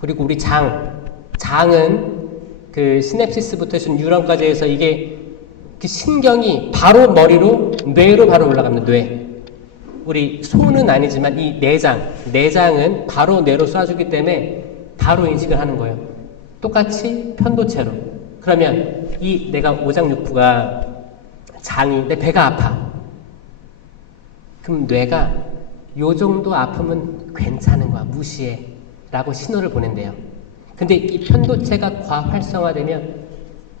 그리고 우리 장은 그 시냅시스부터 해서 뉴런까지 해서 이게 그 신경이 바로 머리로 뇌로 바로 올라갑니다. 뇌. 우리 손은 아니지만 이 내장은 바로 뇌로 쏴주기 때문에 바로 인식을 하는 거예요. 똑같이 편도체로. 그러면 이 내가 오장육부가 내 배가 아파. 그럼 뇌가 요 정도 아프면 괜찮은 거야. 무시해. 라고 신호를 보낸대요. 근데 이 편도체가 과활성화되면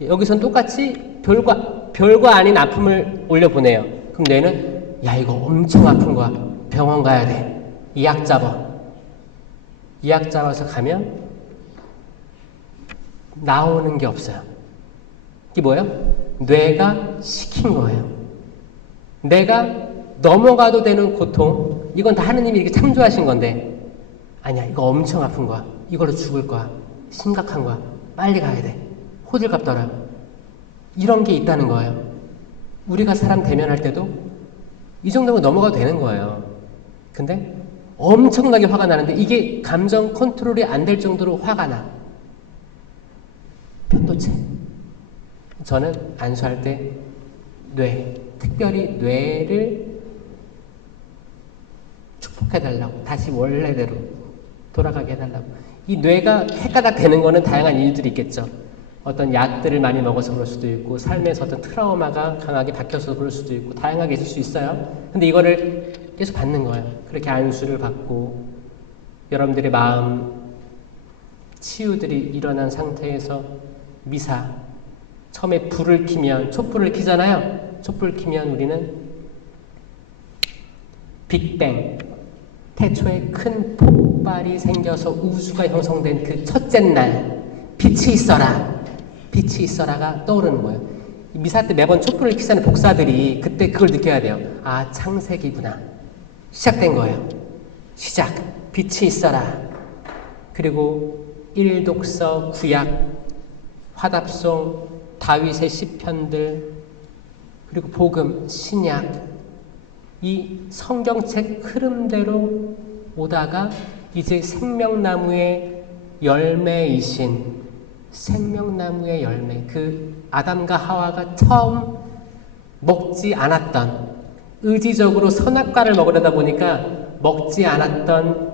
여기선 똑같이 별거 아닌 아픔을 올려보내요. 그럼 뇌는 야 이거 엄청 아픈 거야. 병원 가야 돼. 약 잡아서 가면 나오는 게 없어요. 이게 뭐예요? 뇌가 시킨 거예요. 내가 넘어가도 되는 고통, 이건 다 하느님이 이렇게 창조하신 건데 아니야 이거 엄청 아픈 거야. 이걸로 죽을 거야. 심각한 거야. 빨리 가야 돼. 호들갑 떨어요. 이런 게 있다는 거예요. 우리가 사람 대면할 때도 이 정도면 넘어가도 되는 거예요. 근데 엄청나게 화가 나는데 이게 감정 컨트롤이 안 될 정도로 화가 나. 편도체. 저는 안수할 때 특별히 뇌를 축복해달라고, 다시 원래대로 돌아가게 해달라고. 이 뇌가 헷가닥 되는 거는 다양한 이유들이 있겠죠. 어떤 약들을 많이 먹어서 그럴 수도 있고 삶에서 어떤 트라우마가 강하게 박혀서 그럴 수도 있고 다양하게 있을 수 있어요. 근데 이거를 계속 받는 거예요. 그렇게 안수를 받고 여러분들의 마음 치유들이 일어난 상태에서 미사 처음에 촛불을 켜잖아요. 촛불을 켜면 우리는 빅뱅 태초에 큰 폭발이 생겨서 우주가 형성된 그 첫째 날 빛이 있어라가 떠오르는 거예요. 미사 때 매번 촛불을 켜자는 복사들이 그때 그걸 느껴야 돼요. 아, 창세기구나. 시작된 거예요. 빛이 있어라. 그리고 일독서, 구약, 화답송, 다윗의 시편들, 그리고 복음, 신약, 이 성경책 흐름대로 오다가 이제 생명나무의 열매이신 생명나무의 열매, 그 아담과 하와가 처음 먹지 않았던, 의지적으로 선악과를 먹으려다 보니까 먹지 않았던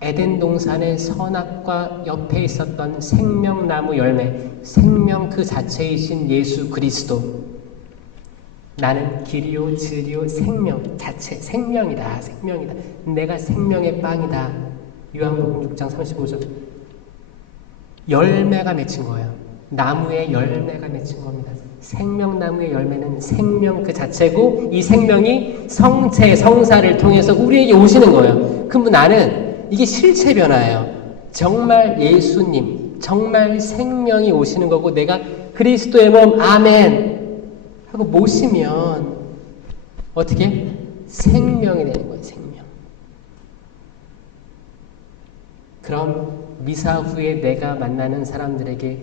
에덴 동산의 선악과 옆에 있었던 생명나무 열매, 생명 그 자체이신 예수 그리스도. 나는 길이요 진리요 생명 자체, 생명이다. 내가 생명의 빵이다. 요한복음 6장 35절. 열매가 맺힌 거예요. 나무의 열매가 맺힌 겁니다. 생명나무의 열매는 생명 그 자체고 이 생명이 성사를 통해서 우리에게 오시는 거예요. 그럼 나는 이게 실체 변화예요. 정말 예수님, 정말 생명이 오시는 거고 내가 그리스도의 몸 아멘 하고 모시면 어떻게? 생명이 되는 거예요. 생명. 그럼 미사 후에 내가 만나는 사람들에게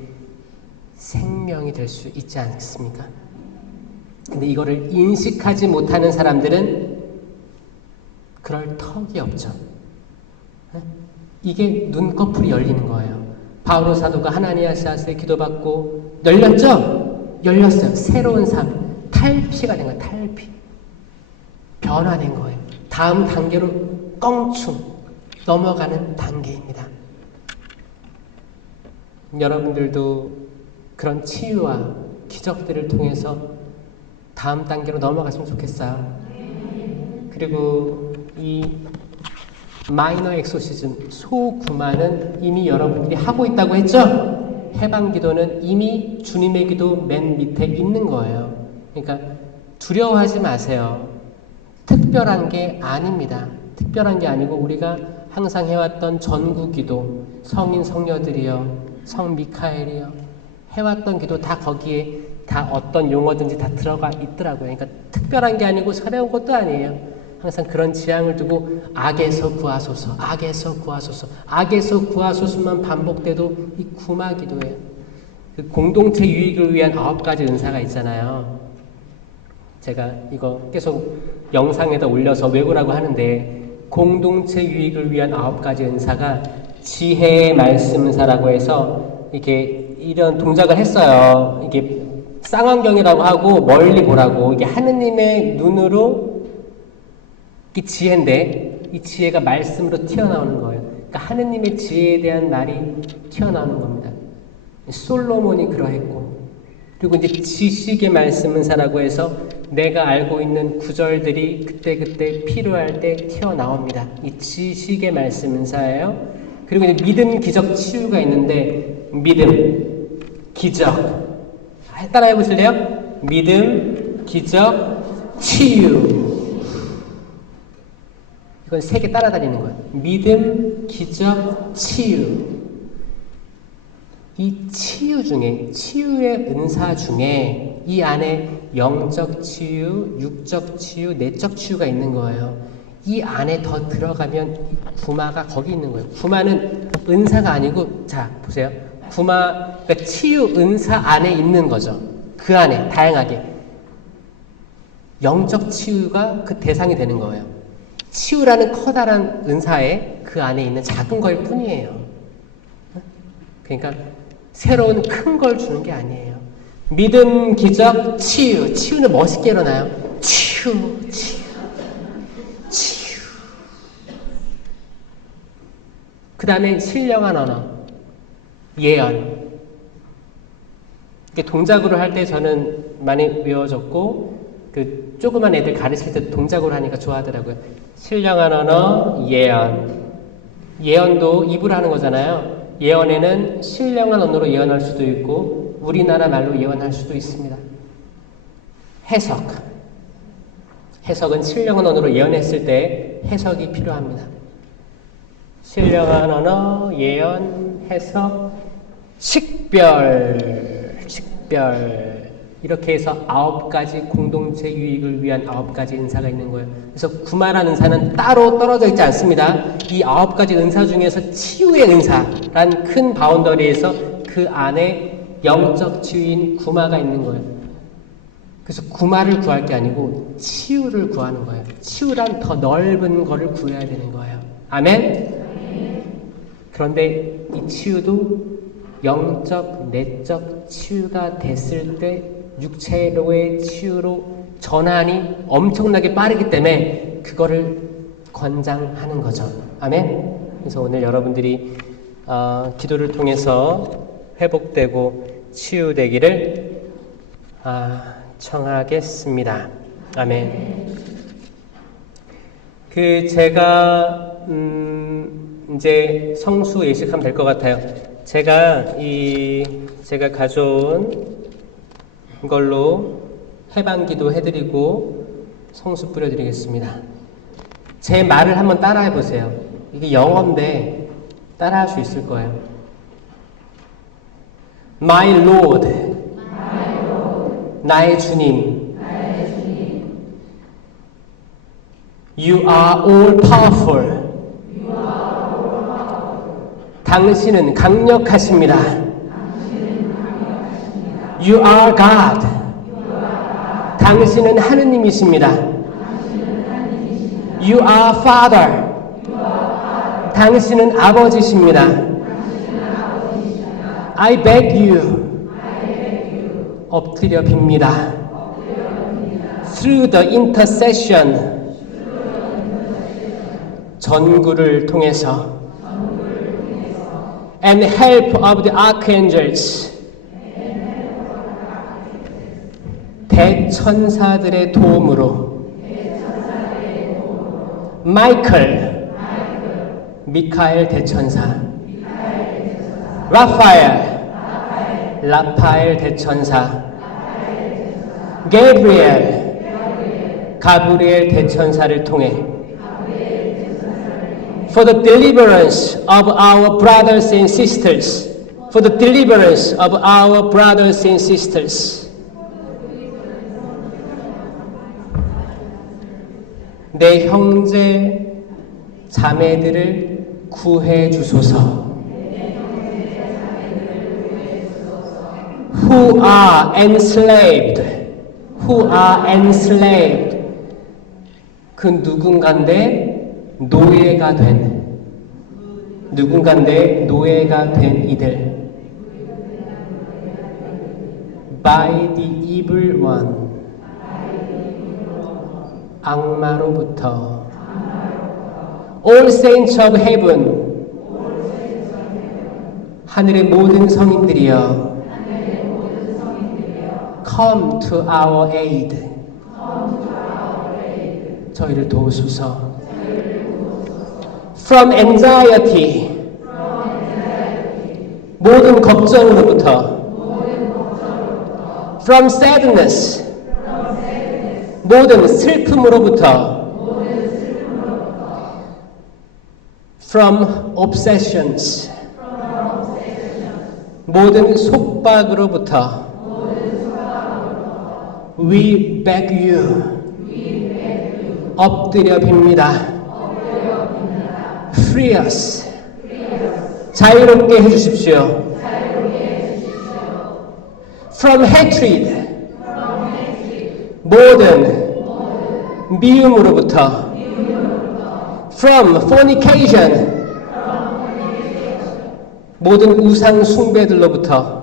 생명이 될 수 있지 않습니까? 근데 이거를 인식하지 못하는 사람들은 그럴 턱이 없죠. 이게 눈꺼풀이 열리는 거예요. 바오로 사도가 하나니아 씨앗에 기도받고 열렸죠? 열렸어요. 새로운 삶, 탈피가 된 거예요. 탈피. 변화된 거예요. 다음 단계로 껑충 넘어가는 단계입니다. 여러분들도 그런 치유와 기적들을 통해서 다음 단계로 넘어갔으면 좋겠어요. 그리고 이 마이너 엑소시즘, 소구마는 이미 여러분들이 하고 있다고 했죠? 해방 기도는 이미 주님의 기도 맨 밑에 있는 거예요. 그러니까 두려워하지 마세요. 특별한 게 아닙니다. 특별한 게 아니고 우리가 항상 해왔던 전구 기도, 성인 성녀들이요, 성 미카엘이요, 해왔던 기도 다 거기에 다 어떤 용어든지 다 들어가 있더라고요. 그러니까 특별한 게 아니고 새로운 것도 아니에요. 항상 그런 지향을 두고 악에서 구하소서, 악에서 구하소서, 악에서 구하소서만 반복돼도 이 구마 기도예요. 그 공동체 유익을 위한 9가지 은사가 있잖아요. 제가 이거 계속 영상에다 올려서 외우라고 하는데, 공동체 유익을 위한 9가지 은사가 지혜의 말씀 은사라고 해서 이렇게 이런 동작을 했어요. 이게 쌍안경이라고 하고 멀리 보라고, 이게 하느님의 눈으로 이 지혜인데 이 지혜가 말씀으로 튀어나오는 거예요. 그러니까 하느님의 지혜에 대한 말이 튀어나오는 겁니다. 솔로몬이 그러했고, 그리고 이제 지식의 말씀 은사라고 해서 내가 알고 있는 구절들이 그때그때 필요할 때 튀어나옵니다. 이 지식의 말씀 은사예요. 그리고 이제 믿음, 기적, 치유가 있는데, 믿음, 기적, 따라해 보실래요? 믿음, 기적, 치유. 이건 3개 따라다니는 거예요. 믿음, 기적, 치유. 이 치유 중에, 치유의 은사 중에 이 안에 영적 치유, 육적 치유, 내적 치유가 있는 거예요. 이 안에 더 들어가면 구마가 거기 있는 거예요. 구마는 은사가 아니고, 자, 보세요. 구마, 그러니까 치유 은사 안에 있는 거죠. 그 안에, 다양하게. 영적 치유가 그 대상이 되는 거예요. 치유라는 커다란 은사에 그 안에 있는 작은 걸 뿐이에요. 그러니까 새로운 큰 걸 주는 게 아니에요. 믿음, 기적, 치유. 치유는 멋있게 일어나요. 치유, 치유, 치유. 그 다음에 신령한 언어, 예언. 이게 동작으로 할 때 저는 많이 외워졌고, 그 조그만 애들 가르칠 때 동작으로 하니까 좋아하더라고요. 신령한 언어, 예언. 예언도 입으로 하는 거잖아요. 예언에는 신령한 언어로 예언할 수도 있고 우리나라 말로 예언할 수도 있습니다. 해석. 해석은 신령한 언어로 예언했을 때 해석이 필요합니다. 신령한 언어, 예언, 해석, 식별, 식별. 이렇게 해서 9가지 공동체 유익을 위한 9가지 은사가 있는 거예요. 그래서 구마라는 은사는 따로 떨어져 있지 않습니다. 이 9가지 은사 중에서 치유의 은사란 큰 바운더리에서 그 안에 영적 치유인 구마가 있는 거예요. 그래서 구마를 구할 게 아니고 치유를 구하는 거예요. 치유란 더 넓은 거를 구해야 되는 거예요. 아멘? 그런데 이 치유도 영적, 내적 치유가 됐을 때 육체로의 치유로 전환이 엄청나게 빠르기 때문에 그거를 권장하는 거죠. 아멘? 그래서 오늘 여러분들이 기도를 통해서 회복되고 치유되기를 청하겠습니다. 아멘. 제가 이제 성수 예식하면 될 것 같아요. 제가 가져온 걸로 해방기도 해드리고 성수 뿌려드리겠습니다. 제 말을 한번 따라해 보세요. 이게 영어인데 따라할 수 있을 거예요. My Lord, 나의 주님, You are all powerful. 당신은 강력하십니다. You are God. 당신은 하느님이십니다. You are Father. 당신은 아버지십니다. I beg you. 엎드려 빕니다. Through the intercession. 전구를 통해서. And help of the archangels. 대천사들의 도움으로. 마이클, 미카엘 대천사. 라파엘 대천사. 가브리엘 대천사를 통해 for the deliverance of our brothers and sisters. For the deliverance of our brothers and sisters. 내 형제 자매들을 구해 주소서. Who are enslaved. 그 누군가인데 노예가 된 이들. By the evil one. 악마로부터. All saints of heaven. 하늘의 모든 성인들이여. Come to our aid. 저희를 도우소서. From anxiety. 모든 걱정으로부터. From sadness. 모든 슬픔으로부터. From obsessions. 모든 속박으로부터. We beg you. 엎드려 빕니다. Free us. 자유롭게 해주십시오. From hatred. 모든 미움으로부터. From fornication. 모든 우상 숭배들로부터.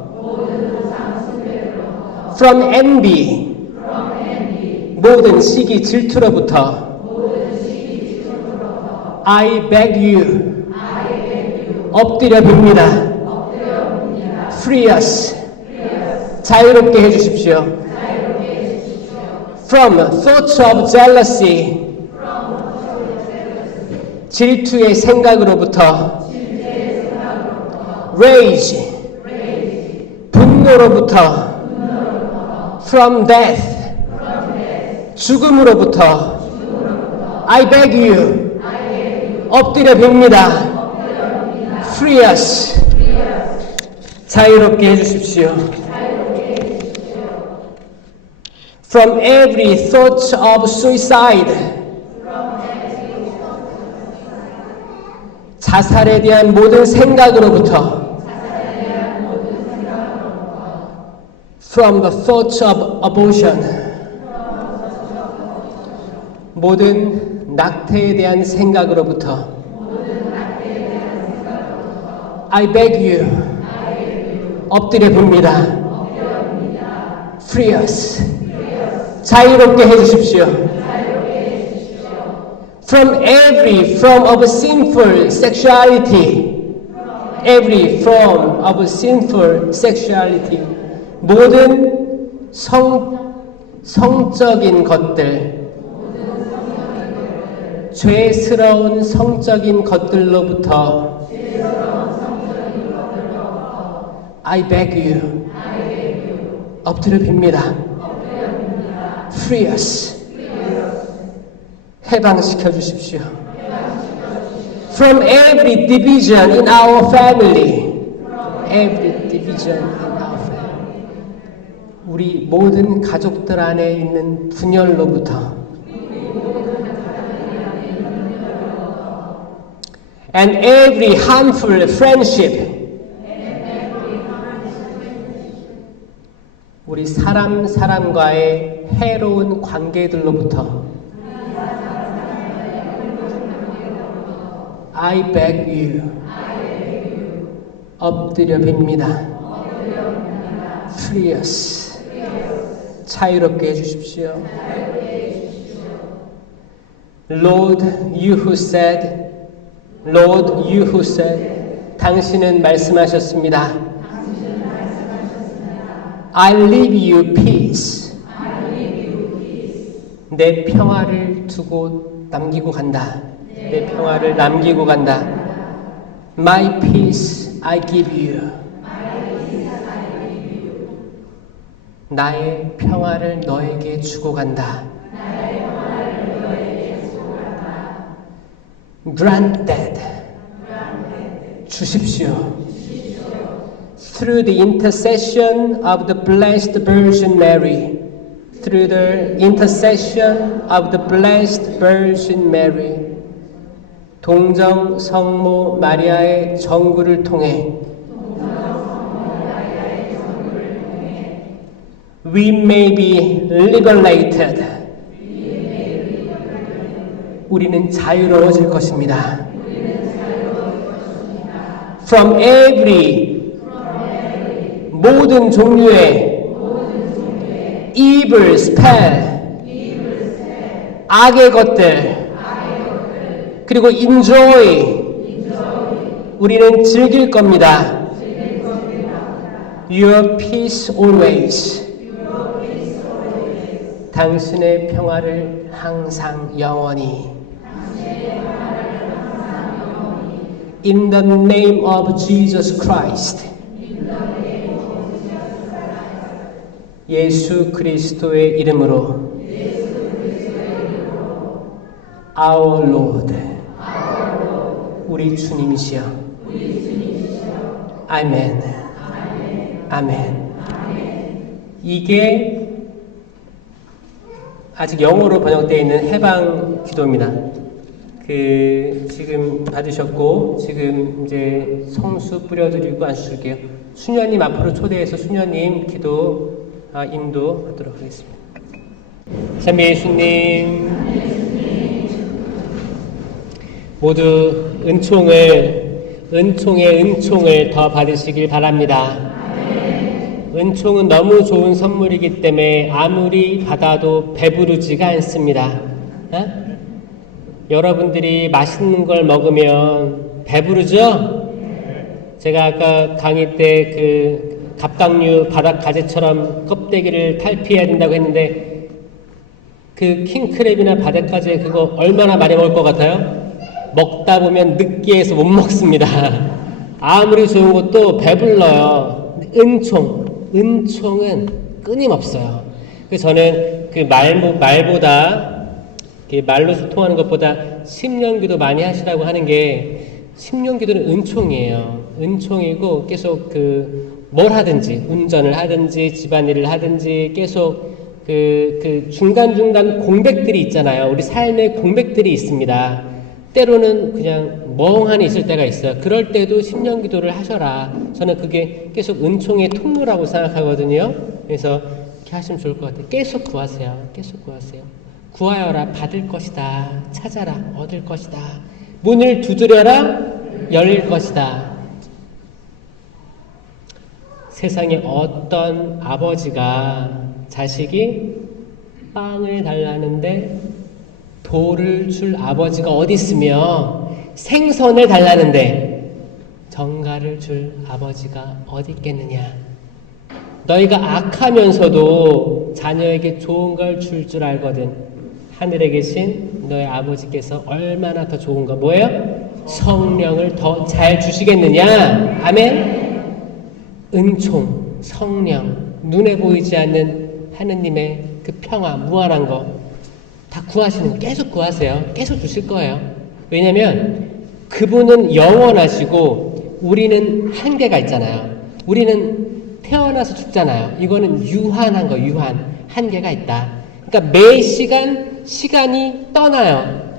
From envy. 모든 시기 질투로부터. I beg you. 엎드려 빕니다. Free us. 자유롭게 해주십시오. From thoughts of jealousy. 질투의 생각으로부터. Rage. 분노로부터. From death. 죽음으로부터. I beg you. 엎드려 빕니다. Free us. 자유롭게 해주십시오. From every thought of suicide. 자살에 대한 모든 생각으로부터. From the thought of abortion. 모든 낙태에 대한 생각으로부터. I beg you. 엎드려 봅니다. Free us. 자유롭게 해주십시오. From every form of sinful sexuality. Every form of sinful sexuality. 모든 성적인 것들. 죄스러운 성적인 것들로부터. I beg you. 엎드려 빕니다. Free us. 해방시켜 주십시오. From every division in our family. Every division in our family. 우리 모든 가족들 안에 있는 분열로부터. And every harmful friendship. 우리 사람과의 해로운 관계들로부터 I beg you 엎드려 빕니다. Free us 자유롭게 해주십시오. Lord, you who said, Lord, you who said, 당신은 말씀하셨습니다. I leave you peace. 내 평화를 두고 남기고 간다. 내 평화를 남기고 간다. My peace I give you. 나의 평화를 너에게 주고 간다. Granted. 주십시오. Through the intercession of the Blessed Virgin Mary. Through the intercession of the Blessed Virgin Mary. 동정 성모 마리아의 정구를 통해 We may be liberated. 우리는 자유로워질 것입니다. From every 모든 종류의 evil spell 악의 것들 그리고 enjoy 우리는 즐길 겁니다. Your peace always 당신의 평화를 항상 영원히 In the name of Jesus Christ 예수 그리스도의 이름으로 Our Lord 우리 주님이시여 아멘 아멘 이게 아직 영어로 번역되어 있는 해방 기도입니다. 지금 받으셨고 지금 이제 성수 뿌려드리고 안수줄게요. 수녀님 앞으로 초대해서 수녀님 기도 인도하도록 하겠습니다. 참 예수님 모두 은총을 더 받으시길 바랍니다. 은총은 너무 좋은 선물이기 때문에 아무리 받아도 배부르지가 않습니다. 여러분들이 맛있는 걸 먹으면 배부르죠? 제가 아까 강의 때 그 갑각류 바닥 가재처럼 껍데기를 탈피해야 된다고 했는데 그 킹크랩이나 바닷가재 그거 얼마나 많이 먹을 것 같아요? 먹다 보면 느끼해서 못 먹습니다. 아무리 좋은 것도 배불러요. 은총은 끊임없어요. 그래서 저는 그 말보다 말로 소통하는 것보다 심령기도 많이 하시라고 하는 게 심령기도는 은총이에요. 은총이고 계속 뭘 하든지 운전을 하든지 집안일을 하든지 계속 그 중간중간 공백들이 있잖아요. 우리 삶에 공백들이 있습니다. 때로는 그냥 멍하니 있을 때가 있어요. 그럴 때도 심령기도를 하셔라. 저는 그게 계속 은총의 통로라고 생각하거든요. 그래서 이렇게 하시면 좋을 것 같아요. 계속 구하세요. 계속 구하세요. 구하여라 받을 것이다. 찾아라 얻을 것이다. 문을 두드려라 열릴 것이다. 세상에 어떤 아버지가 자식이 빵을 달라는데 돌을 줄 아버지가 어디 있으며 생선을 달라는데 정갈을 줄 아버지가 어디 있겠느냐. 너희가 악하면서도 자녀에게 좋은 걸 줄 알거든. 하늘에 계신 너의 아버지께서 얼마나 더 좋은 거 뭐예요? 성령을 더 잘 주시겠느냐. 아멘. 은총, 성령, 눈에 보이지 않는 하느님의 그 평화, 무한한 거 다 구하시는 거 계속 구하세요. 계속 주실 거예요. 왜냐면 그분은 영원하시고 우리는 한계가 있잖아요. 우리는 태어나서 죽잖아요. 이거는 유한한 거, 유한. 한계가 있다. 그러니까 매 시간이 떠나요.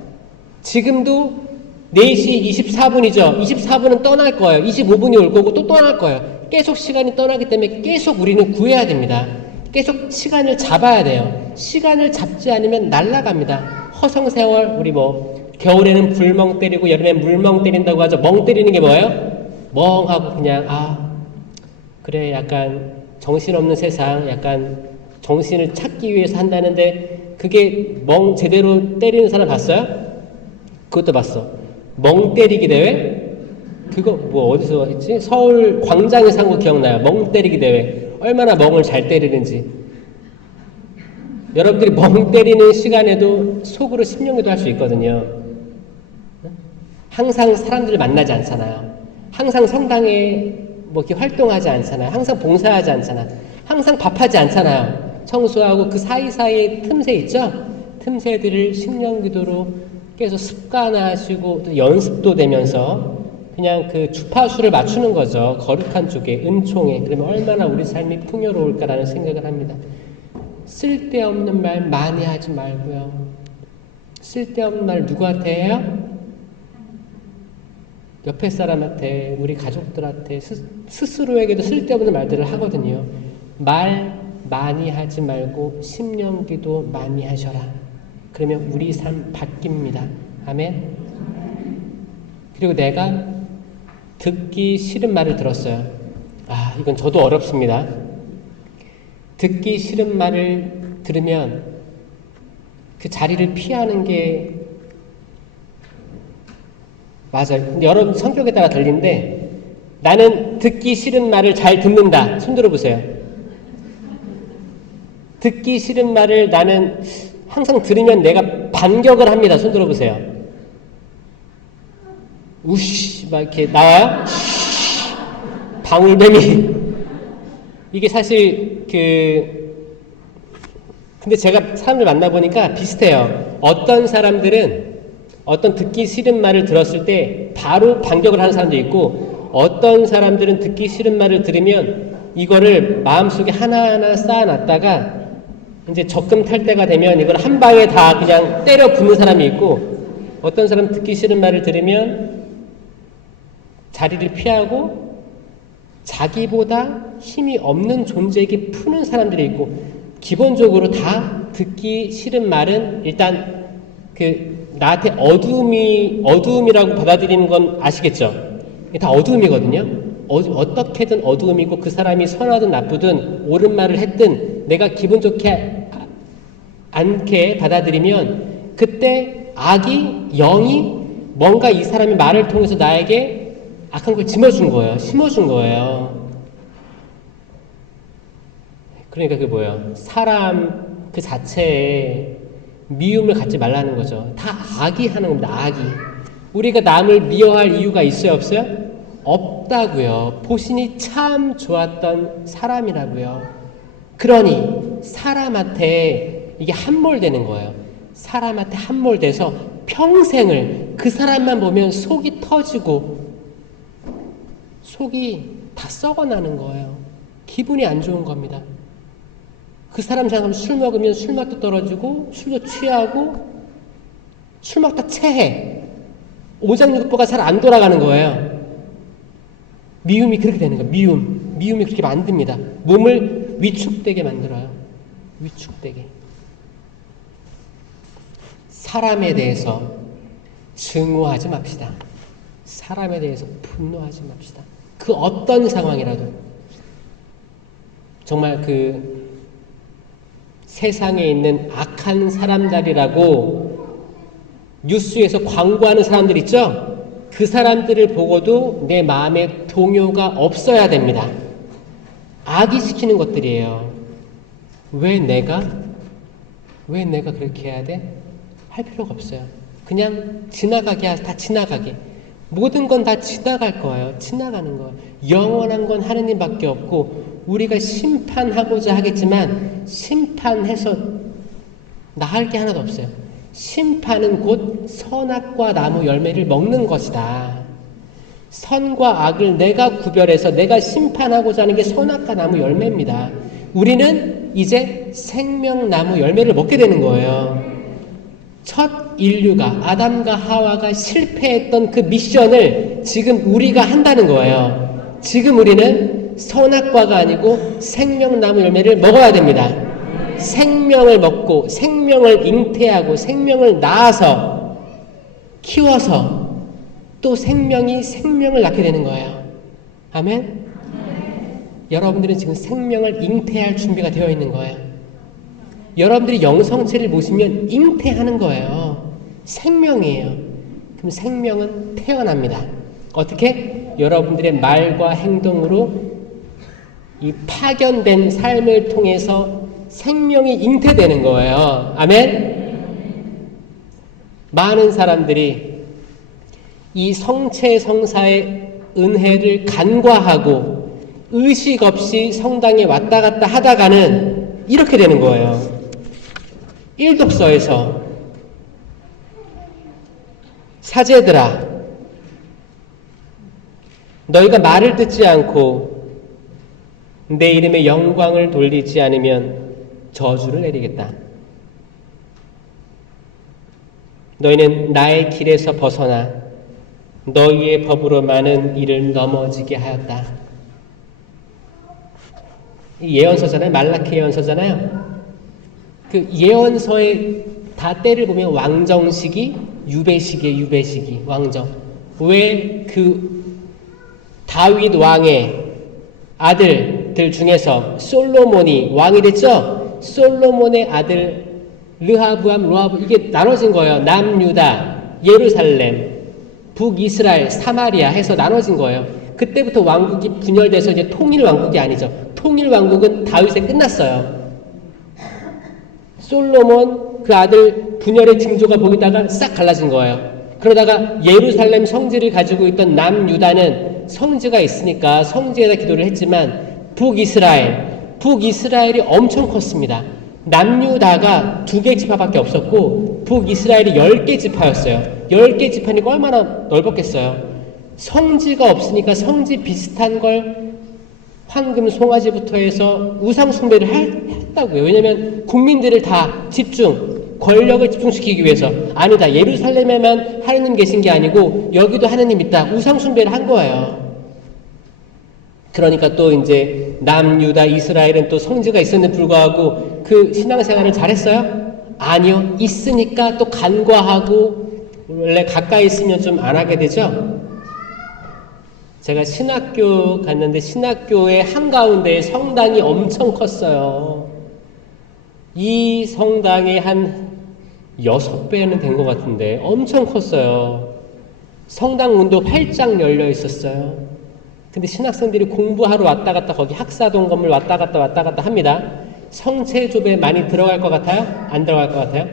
지금도 4시 24분이죠. 24분은 떠날 거예요. 25분이 올 거고 또 떠날 거예요. 계속 시간이 떠나기 때문에 계속 우리는 구해야 됩니다. 계속 시간을 잡아야 돼요. 시간을 잡지 않으면 날아갑니다. 허송세월, 우리 겨울에는 불멍 때리고 여름엔 물멍 때린다고 하죠. 멍 때리는 게 뭐예요? 멍하고 그냥 그래 약간 정신없는 세상, 약간 정신을 찾기 위해서 한다는데 그게 멍 제대로 때리는 사람 봤어요? 그것도 봤어. 멍 때리기 대회? 그거 어디서 했지? 서울 광장에서 한 거 기억나요? 멍 때리기 대회. 얼마나 멍을 잘 때리는지. 여러분들이 멍 때리는 시간에도 속으로 심령기도 할 수 있거든요. 항상 사람들을 만나지 않잖아요. 항상 성당에 이렇게 활동하지 않잖아요. 항상 봉사하지 않잖아요. 항상 밥하지 않잖아요. 청소하고 그 사이사이에 틈새 있죠? 틈새들을 심령기도로 계속 습관화하시고 또 연습도 되면서 그냥 그 주파수를 맞추는 거죠. 거룩한 쪽에, 은총에. 그러면 얼마나 우리 삶이 풍요로울까라는 생각을 합니다. 쓸데없는 말 많이 하지 말고요. 쓸데없는 말 누구한테 해요? 옆에 사람한테, 우리 가족들한테, 스스로에게도 쓸데없는 말들을 하거든요. 말 많이 하지 말고 심령기도 많이 하셔라. 그러면 우리 삶 바뀝니다. 아멘. 그리고 내가 듣기 싫은 말을 들었어요. 이건 저도 어렵습니다. 듣기 싫은 말을 들으면 그 자리를 피하는 게 맞아요. 여러분 성격에 따라 달린데 나는 듣기 싫은 말을 잘 듣는다. 손 들어보세요. 듣기 싫은 말을 나는 항상 들으면 내가 반격을 합니다. 손 들어보세요. 우쉬 막 이렇게 나와요. 방울뱀이 이게 사실 근데 제가 사람들 만나보니까 비슷해요. 어떤 사람들은 어떤 듣기 싫은 말을 들었을 때 바로 반격을 하는 사람도 있고 어떤 사람들은 듣기 싫은 말을 들으면 이거를 마음속에 하나하나 쌓아놨다가 이제 적금 탈 때가 되면 이걸 한 방에 다 그냥 때려 붓는 사람이 있고 어떤 사람은 듣기 싫은 말을 들으면 자리를 피하고 자기보다 힘이 없는 존재에게 푸는 사람들이 있고 기본적으로 다 듣기 싫은 말은 일단 나한테 어두움이라고 받아들이는 건 아시겠죠? 다 어두움이거든요. 어떻게든 어두움이고 그 사람이 선하든 나쁘든 옳은 말을 했든 내가 기분 좋게 않게 받아들이면 그때 악이 영이 뭔가 이 사람의 말을 통해서 나에게 악한 걸 심어준 거예요. 그러니까 그게 뭐예요? 사람 그 자체에 미움을 갖지 말라는 거죠. 다 악이 하는 겁니다. 악이. 우리가 남을 미워할 이유가 있어요? 없어요? 없다고요. 보신이 참 좋았던 사람이라고요. 그러니 사람한테 이게 함몰되는 거예요. 사람한테 함몰돼서 평생을 그 사람만 보면 속이 터지고 속이 다 썩어나는 거예요. 기분이 안 좋은 겁니다. 그 사람 생각하면 술 먹으면 술맛도 떨어지고 술도 취하고 술 먹다 체해. 오장육부가 잘 안 돌아가는 거예요. 미움이 그렇게 되는 거예요. 미움이 그렇게 만듭니다. 몸을 위축되게 만들어요. 위축되게. 사람에 대해서 증오하지 맙시다. 사람에 대해서 분노하지 맙시다. 그 어떤 상황이라도 정말 세상에 있는 악한 사람들이라고 뉴스에서 광고하는 사람들 있죠? 그 사람들을 보고도 내 마음에 동요가 없어야 됩니다. 악이 시키는 것들이에요. 왜 내가 그렇게 해야 돼? 할 필요가 없어요. 그냥 지나가게 다 지나가게. 모든 건 다 지나갈 거예요. 지나가는 거예요. 영원한 건 하느님밖에 없고 우리가 심판하고자 하겠지만 심판해서 나을 게 하나도 없어요. 심판은 곧 선악과 나무 열매를 먹는 것이다. 선과 악을 내가 구별해서 내가 심판하고자 하는 게 선악과 나무 열매입니다. 우리는 이제 생명나무 열매를 먹게 되는 거예요. 첫 인류가 아담과 하와가 실패했던 그 미션을 지금 우리가 한다는 거예요. 지금 우리는 선악과가 아니고 생명나무 열매를 먹어야 됩니다. 생명을 먹고 생명을 잉태하고 생명을 낳아서 키워서 또 생명이 생명을 낳게 되는 거예요. 아멘? 여러분들은 지금 생명을 잉태할 준비가 되어 있는 거예요. 여러분들이 영성체를 모시면 잉태하는 거예요. 생명이에요. 그럼 생명은 태어납니다. 어떻게? 여러분들의 말과 행동으로 이 파견된 삶을 통해서 생명이 잉태되는 거예요. 아멘? 많은 사람들이 이 성체 성사의 은혜를 간과하고 의식 없이 성당에 왔다 갔다 하다가는 이렇게 되는 거예요. 일독서에서 사제들아 너희가 말을 듣지 않고 내 이름의 영광을 돌리지 않으면 저주를 내리겠다. 너희는 나의 길에서 벗어나 너희의 법으로 많은 일을 넘어지게 하였다. 예언서잖아요. 말라키 예언서잖아요. 그 예언서의 다 때를 보면 왕정시기, 유배시기에 유배시기, 왕정. 왜 그 다윗 왕의 아들들 중에서 솔로몬이 왕이 됐죠? 솔로몬의 아들 르하브암, 로하브 이게 나눠진 거예요. 남유다, 예루살렘, 북이스라엘, 사마리아 해서 나눠진 거예요. 그때부터 왕국이 분열돼서 이제 통일 왕국이 아니죠. 통일 왕국은 다윗에 끝났어요. 솔로몬 그 아들 분열의 징조가 보이다가 싹 갈라진 거예요. 그러다가 예루살렘 성지를 가지고 있던 남유다는 성지가 있으니까 성지에다 기도를 했지만 북이스라엘이 엄청 컸습니다. 남유다가 2개 지파밖에 없었고 북이스라엘이 10개 지파였어요. 10개 지파니까 얼마나 넓었겠어요. 성지가 없으니까 성지 비슷한 걸 황금 송아지부터 해서 우상 숭배를 했다고요. 왜냐하면 국민들을 다 권력을 집중시키기 위해서. 아니다. 예루살렘에만 하느님 계신 게 아니고 여기도 하느님 있다. 우상 숭배를 한 거예요. 그러니까 또 이제 남유다 이스라엘은 또 성지가 있었는데 불구하고 그 신앙생활을 잘했어요? 아니요. 있으니까 또 간과하고 원래 가까이 있으면 좀 안 하게 되죠. 제가 신학교 갔는데 신학교의 한가운데에 성당이 엄청 컸어요. 이 성당에 한 6배는 된 것 같은데 엄청 컸어요. 성당 문도 활짝 열려 있었어요. 근데 신학생들이 공부하러 왔다 갔다 거기 학사동 건물 왔다 갔다 합니다. 성체조배 많이 들어갈 것 같아요? 안 들어갈 것 같아요?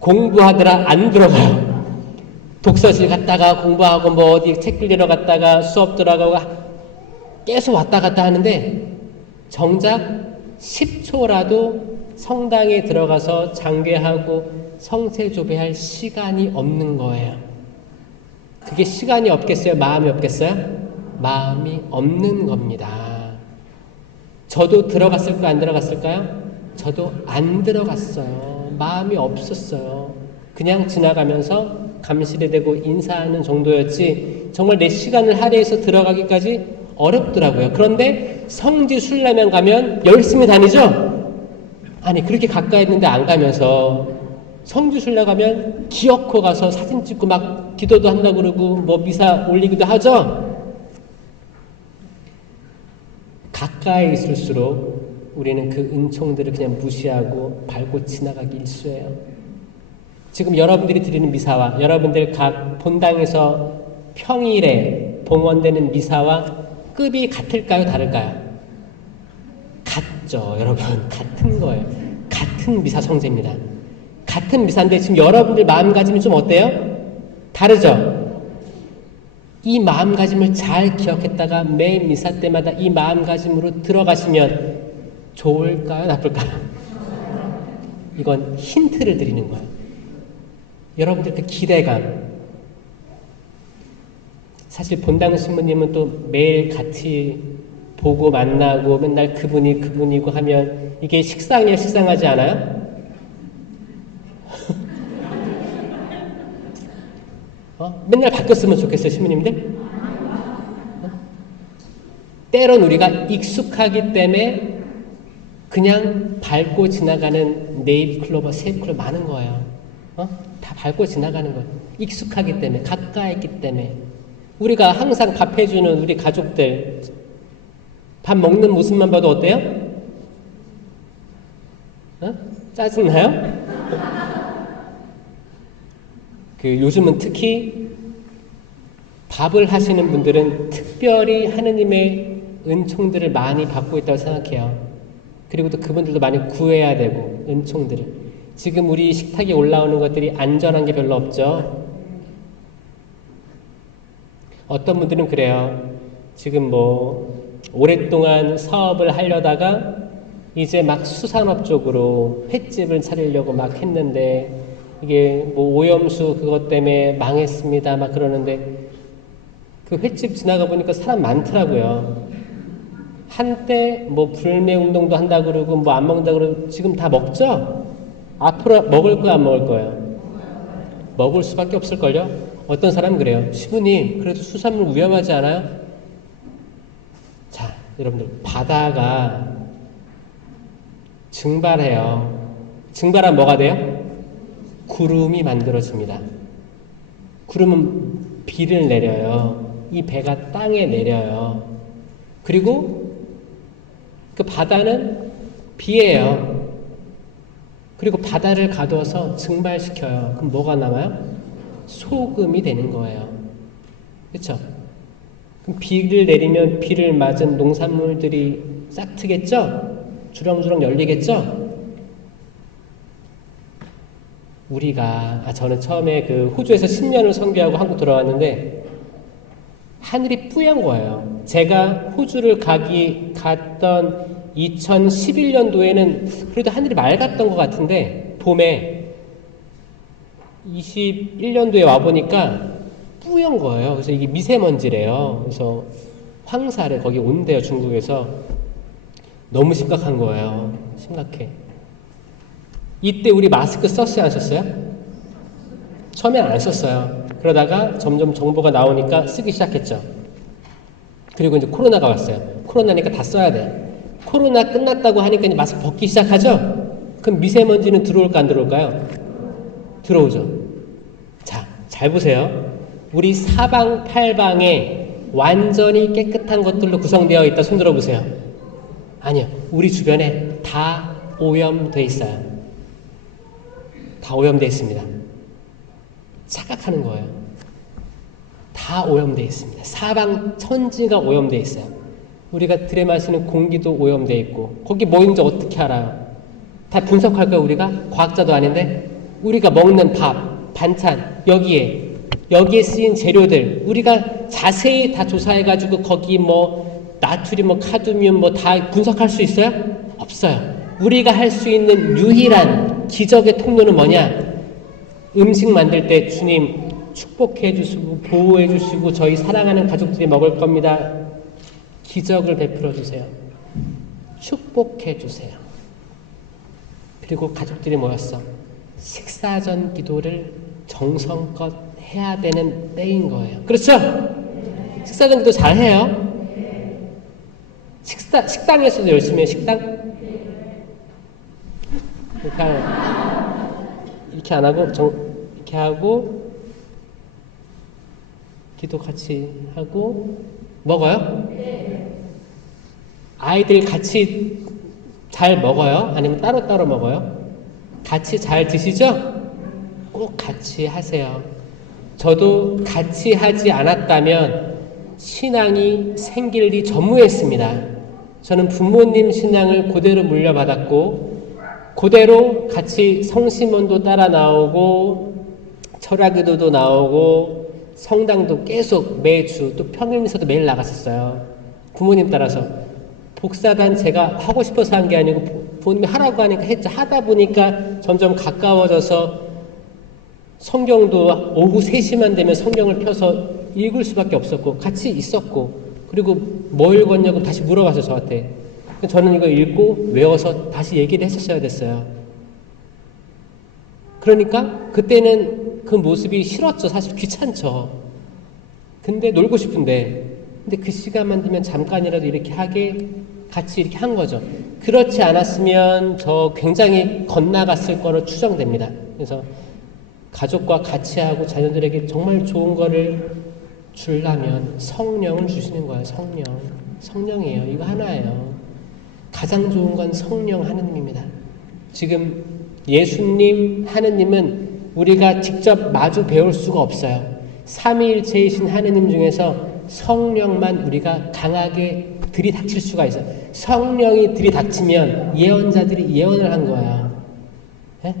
공부하더라 안 들어가요. 독서실 갔다가 공부하고 뭐 어디 책 빌리러 갔다가 수업 들어가고 계속 왔다 갔다 하는데 정작 10초라도 성당에 들어가서 장괴하고 성체조배할 시간이 없는 거예요. 그게 시간이 없겠어요? 마음이 없겠어요? 마음이 없는 겁니다. 저도 들어갔을까요? 안 들어갔을까요? 저도 안 들어갔어요. 마음이 없었어요. 그냥 지나가면서 감시대 대고 인사하는 정도였지 정말 내 시간을 할애해서 들어가기까지 어렵더라고요. 그런데 성지 순례면 가면 열심히 다니죠? 아니 그렇게 가까이 있는데 안 가면서 성지 순례 가면 기어코 가서 사진 찍고 막 기도도 한다고 그러고 뭐 미사 올리기도 하죠? 가까이 있을수록 우리는 그 은총들을 그냥 무시하고 밟고 지나가기 일쑤예요. 지금 여러분들이 드리는 미사와 여러분들 각 본당에서 평일에 봉헌되는 미사와 급이 같을까요? 다를까요? 같죠. 여러분 같은 거예요. 같은 미사 성제입니다. 같은 미사인데 지금 여러분들 마음가짐이 좀 어때요? 다르죠? 이 마음가짐을 잘 기억했다가 매 미사 때마다 이 마음가짐으로 들어가시면 좋을까요? 나쁠까요? 이건 힌트를 드리는 거예요. 여러분들 그 기대감. 사실 본당 신부님은 또 매일 같이 보고 만나고 맨날 그분이고 하면 이게 식상이야 식상하지 않아요? 맨날 바뀌었으면 좋겠어요, 신부님들? 때론 우리가 익숙하기 때문에 그냥 밟고 지나가는 네잎클로버, 새잎클로버 많은 거예요. 다 밟고 지나가는 거예요. 익숙하기 때문에, 가까이 있기 때문에. 우리가 항상 밥 해주는 우리 가족들, 밥 먹는 모습만 봐도 어때요? 짜증나요? 요즘은 특히 밥을 하시는 분들은 특별히 하느님의 은총들을 많이 받고 있다고 생각해요. 그리고 또 그분들도 많이 구해야 되고, 은총들을. 지금 우리 식탁에 올라오는 것들이 안전한 게 별로 없죠. 어떤 분들은 그래요. 지금 오랫동안 사업을 하려다가 이제 막 수산업 쪽으로 횟집을 차리려고 막 했는데 이게 오염수 그것 때문에 망했습니다. 막 그러는데 그 횟집 지나가 보니까 사람 많더라고요. 한때 불매 운동도 한다 그러고 안 먹는다 그러고 지금 다 먹죠? 앞으로 먹을 거야 안 먹을 거예요? 먹을 수밖에 없을걸요? 어떤 사람은 그래요. 시부님 그래도 수산물 위험하지 않아요? 자 여러분들 바다가 증발해요. 증발하면 뭐가 돼요? 구름이 만들어집니다. 구름은 비를 내려요. 이 배가 땅에 내려요. 그리고 그 바다는 비예요. 그리고 바다를 가둬서 증발시켜요. 그럼 뭐가 남아요? 소금이 되는 거예요. 그렇죠? 그럼 비를 내리면 비를 맞은 농산물들이 싹트겠죠? 주렁주렁 열리겠죠? 우리가 저는 처음에 호주에서 10년을 선교하고 한국 돌아왔는데 하늘이 뿌연 거예요. 제가 호주를 갔던 2011년도에는 그래도 하늘이 맑았던 것 같은데 봄에 21년도에 와보니까 뿌연 거예요. 그래서 이게 미세먼지래요. 그래서 황사를 거기 온대요. 중국에서. 너무 심각한 거예요. 심각해. 이때 우리 마스크 썼어요? 안 썼어요? 처음엔 안 썼어요. 그러다가 점점 정보가 나오니까 쓰기 시작했죠. 그리고 이제 코로나가 왔어요. 코로나니까 다 써야 돼. 코로나 끝났다고 하니까 이제 마스크 벗기 시작하죠? 그럼 미세먼지는 들어올까 안 들어올까요? 들어오죠. 자, 잘 보세요. 우리 사방팔방에 완전히 깨끗한 것들로 구성되어 있다. 손 들어보세요. 아니요. 우리 주변에 다 오염되어 있어요. 다 오염되어 있습니다. 착각하는 거예요. 다 오염되어 있습니다. 사방 천지가 오염되어 있어요. 우리가 들이마시는 공기도 오염되어 있고 거기 뭐 있는지 어떻게 알아요? 다 분석할까요? 우리가? 과학자도 아닌데 우리가 먹는 밥, 반찬 여기에 쓰인 재료들 우리가 자세히 다 조사해가지고 거기 나트륨, 카드뮴 다 분석할 수 있어요? 없어요. 우리가 할 수 있는 유일한 기적의 통로는 뭐냐? 음식 만들 때 주님 축복해 주시고 보호해 주시고 저희 사랑하는 가족들이 먹을 겁니다. 기적을 베풀어 주세요. 축복해 주세요. 그리고 가족들이 모였어. 식사 전 기도를 정성껏 해야 되는 때인 거예요. 그렇죠? 식사 전 기도 잘 해요. 식당에서도 열심히 해요. 식당? 이렇게 안 하고 이렇게 하고 기도 같이 하고 먹어요? 아이들 같이 잘 먹어요? 아니면 따로따로 먹어요? 같이 잘 드시죠? 꼭 같이 하세요. 저도 같이 하지 않았다면 신앙이 생길 리 전무했습니다. 저는 부모님 신앙을 그대로 물려받았고 그대로 같이 성심원도 따라 나오고 철학기도도 나오고 성당도 계속 매주 또 평일미사도 매일 나갔었어요. 부모님 따라서. 복사단 제가 하고 싶어서 한 게 아니고 부모님이 하라고 하니까 했죠. 하다 보니까 점점 가까워져서 성경도 오후 3시만 되면 성경을 펴서 읽을 수밖에 없었고 같이 있었고 그리고 뭐 읽었냐고 다시 물어봐서 저한테. 저는 이거 읽고 외워서 다시 얘기를 했었어야 됐어요. 그러니까 그때는 그 모습이 싫었죠. 사실 귀찮죠. 근데 놀고 싶은데 근데 그 시간만 되면 잠깐이라도 이렇게 하게 같이 이렇게 한 거죠. 그렇지 않았으면 저 굉장히 겉나갔을 거로 추정됩니다. 그래서 가족과 같이 하고 자녀들에게 정말 좋은 거를 주려면 성령을 주시는 거예요. 성령이에요. 이거 하나예요. 가장 좋은 건 성령 하느님입니다. 지금 예수님 하느님은 우리가 직접 마주 배울 수가 없어요. 삼위일체이신 하느님 중에서 성령만 우리가 강하게 들이닥칠 수가 있어요. 성령이 들이닥치면 예언자들이 예언을 한 거예요. 예?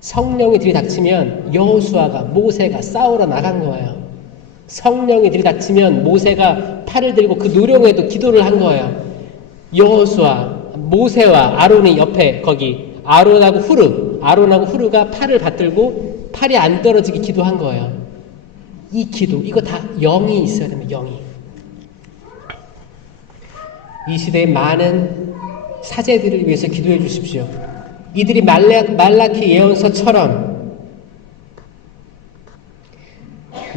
성령이 들이닥치면 여호수아가 모세가 싸우러 나간 거예요. 성령이 들이닥치면 모세가 팔을 들고 그 노령에도 기도를 한 거예요. 여호수아, 모세와 아론이 옆에 거기 아론하고 후르가 팔을 받들고 팔이 안 떨어지게 기도한 거예요. 이 기도, 이거 다 영이 있어야 됩니다. 영이. 이 시대의 많은 사제들을 위해서 기도해 주십시오. 이들이 말라키 예언서처럼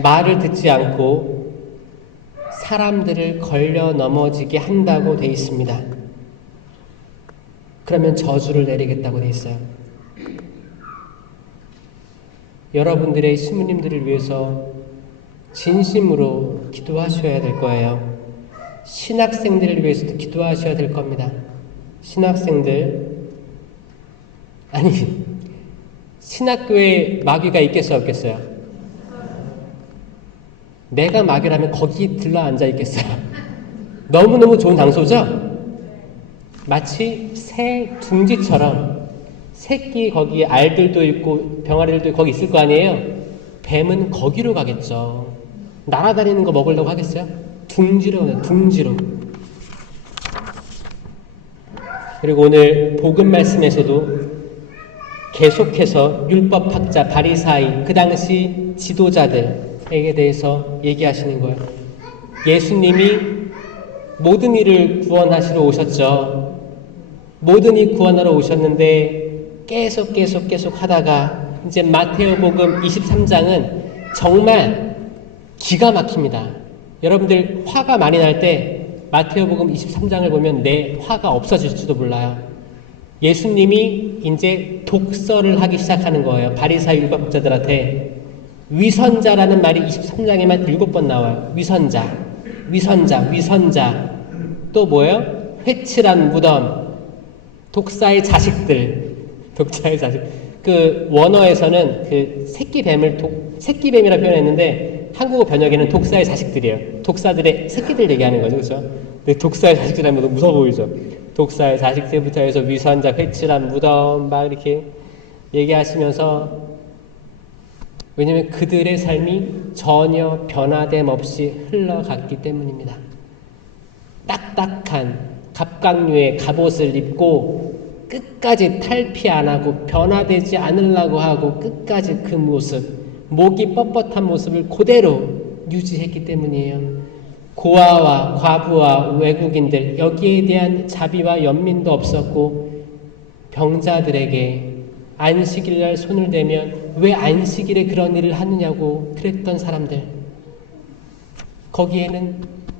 말을 듣지 않고 사람들을 걸려 넘어지게 한다고 돼 있습니다. 그러면 저주를 내리겠다고 돼 있어요. 여러분들의 신부님들을 위해서 진심으로 기도하셔야 될 거예요. 신학생들을 위해서도 기도하셔야 될 겁니다. 신학생들, 아니, 신학교에 마귀가 있겠어요, 없겠어요? 내가 마귀라면 거기 들러 앉아 있겠어요? 너무너무 좋은 장소죠? 마치 새 둥지처럼 새끼 거기에 알들도 있고 병아리들도 거기 있을 거 아니에요? 뱀은 거기로 가겠죠. 날아다니는 거 먹으려고 하겠어요? 둥지로. 그리고 오늘 복음 말씀에서도 계속해서 율법학자 바리사이 그 당시 지도자들에게 대해서 얘기하시는 거예요. 예수님이 모든 이를 구원하시러 오셨죠. 모든 이 구원하러 오셨는데 계속 하다가 이제 마태오복음 23장은 정말 기가 막힙니다. 여러분들 화가 많이 날 때 마태오복음 23장을 보면 내 화가 없어질지도 몰라요. 예수님이 이제 독설을 하기 시작하는 거예요. 바리사이 율법학자들한테. 위선자라는 말이 23장에만 7번 나와요. 위선자. 또 뭐예요? 회칠한 무덤. 독사의 자식들. 그 원어에서는 그 새끼뱀이라 표현했는데 한국어 번역에는 독사의 자식들이에요. 독사들의 새끼들 얘기하는 거죠. 그렇죠? 근데 독사의 자식들 하면 너무 무서워 보이죠? 독사의 자식들부터 해서 위선자, 회칠한 무덤 막 이렇게 얘기하시면서, 왜냐하면 그들의 삶이 전혀 변화됨 없이 흘러갔기 때문입니다. 딱딱한 갑각류의 갑옷을 입고 끝까지 탈피 안 하고 변화되지 않으려고 하고 끝까지 그 모습, 목이 뻣뻣한 모습을 그대로 유지했기 때문이에요. 고아와 과부와 외국인들, 여기에 대한 자비와 연민도 없었고, 병자들에게 안식일날 손을 대면 왜 안식일에 그런 일을 하느냐고 그랬던 사람들, 거기에는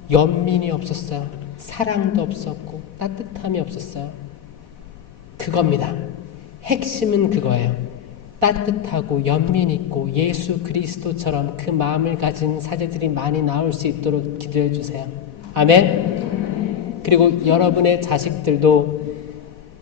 연민이 없었어요. 사랑도 없었고 따뜻함이 없었어요. 그겁니다. 핵심은 그거예요. 따뜻하고 연민 있고 예수 그리스도처럼 그 마음을 가진 사제들이 많이 나올 수 있도록 기도해 주세요. 아멘. 그리고 여러분의 자식들도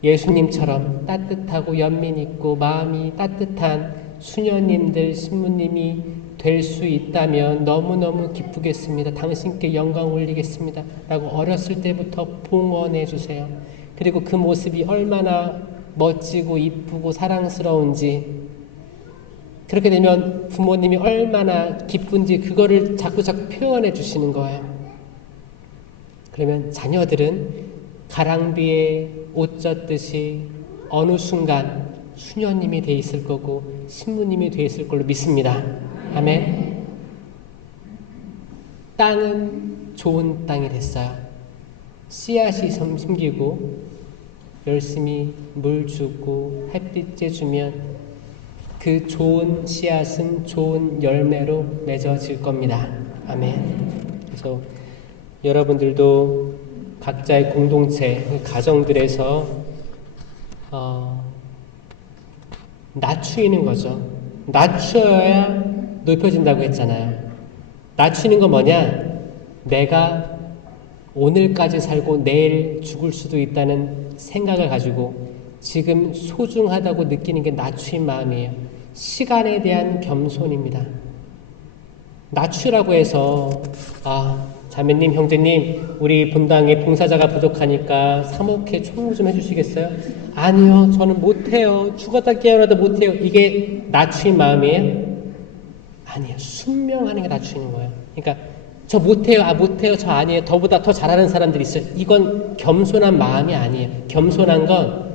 예수님처럼 따뜻하고 연민 있고 마음이 따뜻한 수녀님들, 신부님이 될 수 있다면 너무너무 기쁘겠습니다. 당신께 영광 올리겠습니다. 라고 어렸을 때부터 봉헌해 주세요. 그리고 그 모습이 얼마나 멋지고 이쁘고 사랑스러운지, 그렇게 되면 부모님이 얼마나 기쁜지 그거를 자꾸 표현해 주시는 거예요. 그러면 자녀들은 가랑비에 옷 젖듯이 어느 순간 수녀님이 돼 있을 거고 신부님이 돼 있을 걸로 믿습니다. 아멘. 땅은 좋은 땅이 됐어요. 씨앗이 심기고 열심히 물 주고 햇빛 쬐주면 그 좋은 씨앗은 좋은 열매로 맺어질 겁니다. 아멘. 그래서 여러분들도 각자의 공동체, 가정들에서 낮추이는 거죠. 낮춰야 높여진다고 했잖아요. 낮추는 건 뭐냐? 내가 오늘까지 살고 내일 죽을 수도 있다는 생각을 가지고 지금 소중하다고 느끼는 게 낮추인 마음이에요. 시간에 대한 겸손입니다. 낮추라고 해서 자매님, 형제님, 우리 본당에 봉사자가 부족하니까 사목회 총무 좀 해주시겠어요? 아니요, 저는 못해요. 죽었다 깨어나도 못해요. 이게 낮추인 마음이에요? 아니에요. 순명하는 게 낮추는 거예요. 그러니까 저 못해요. 못해요. 저 아니에요. 저보다 더 잘하는 사람들이 있어요. 이건 겸손한 마음이 아니에요. 겸손한 건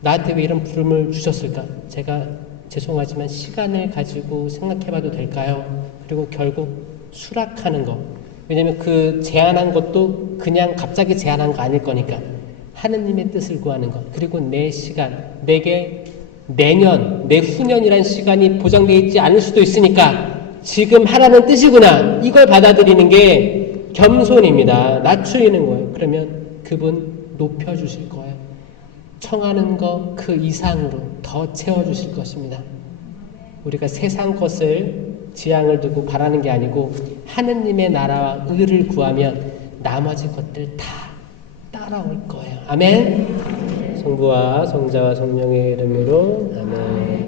나한테 왜 이런 부름을 주셨을까? 제가 죄송하지만 시간을 가지고 생각해봐도 될까요? 그리고 결국 수락하는 거. 왜냐면 그 제안한 것도 그냥 갑자기 제안한 거 아닐 거니까. 하느님의 뜻을 구하는 것. 그리고 내 시간, 내게 내년, 내후년이란 시간이 보장되어 있지 않을 수도 있으니까 지금 하라는 뜻이구나. 이걸 받아들이는 게 겸손입니다. 낮추이는 거예요. 그러면 그분 높여주실 거예요. 청하는 것 그 이상으로 더 채워주실 것입니다. 우리가 세상 것을 지향을 두고 바라는 게 아니고 하느님의 나라와 의를 구하면 나머지 것들 다 따라올 거예요. 아멘. 성부와 성자와 성령의 이름으로 아멘.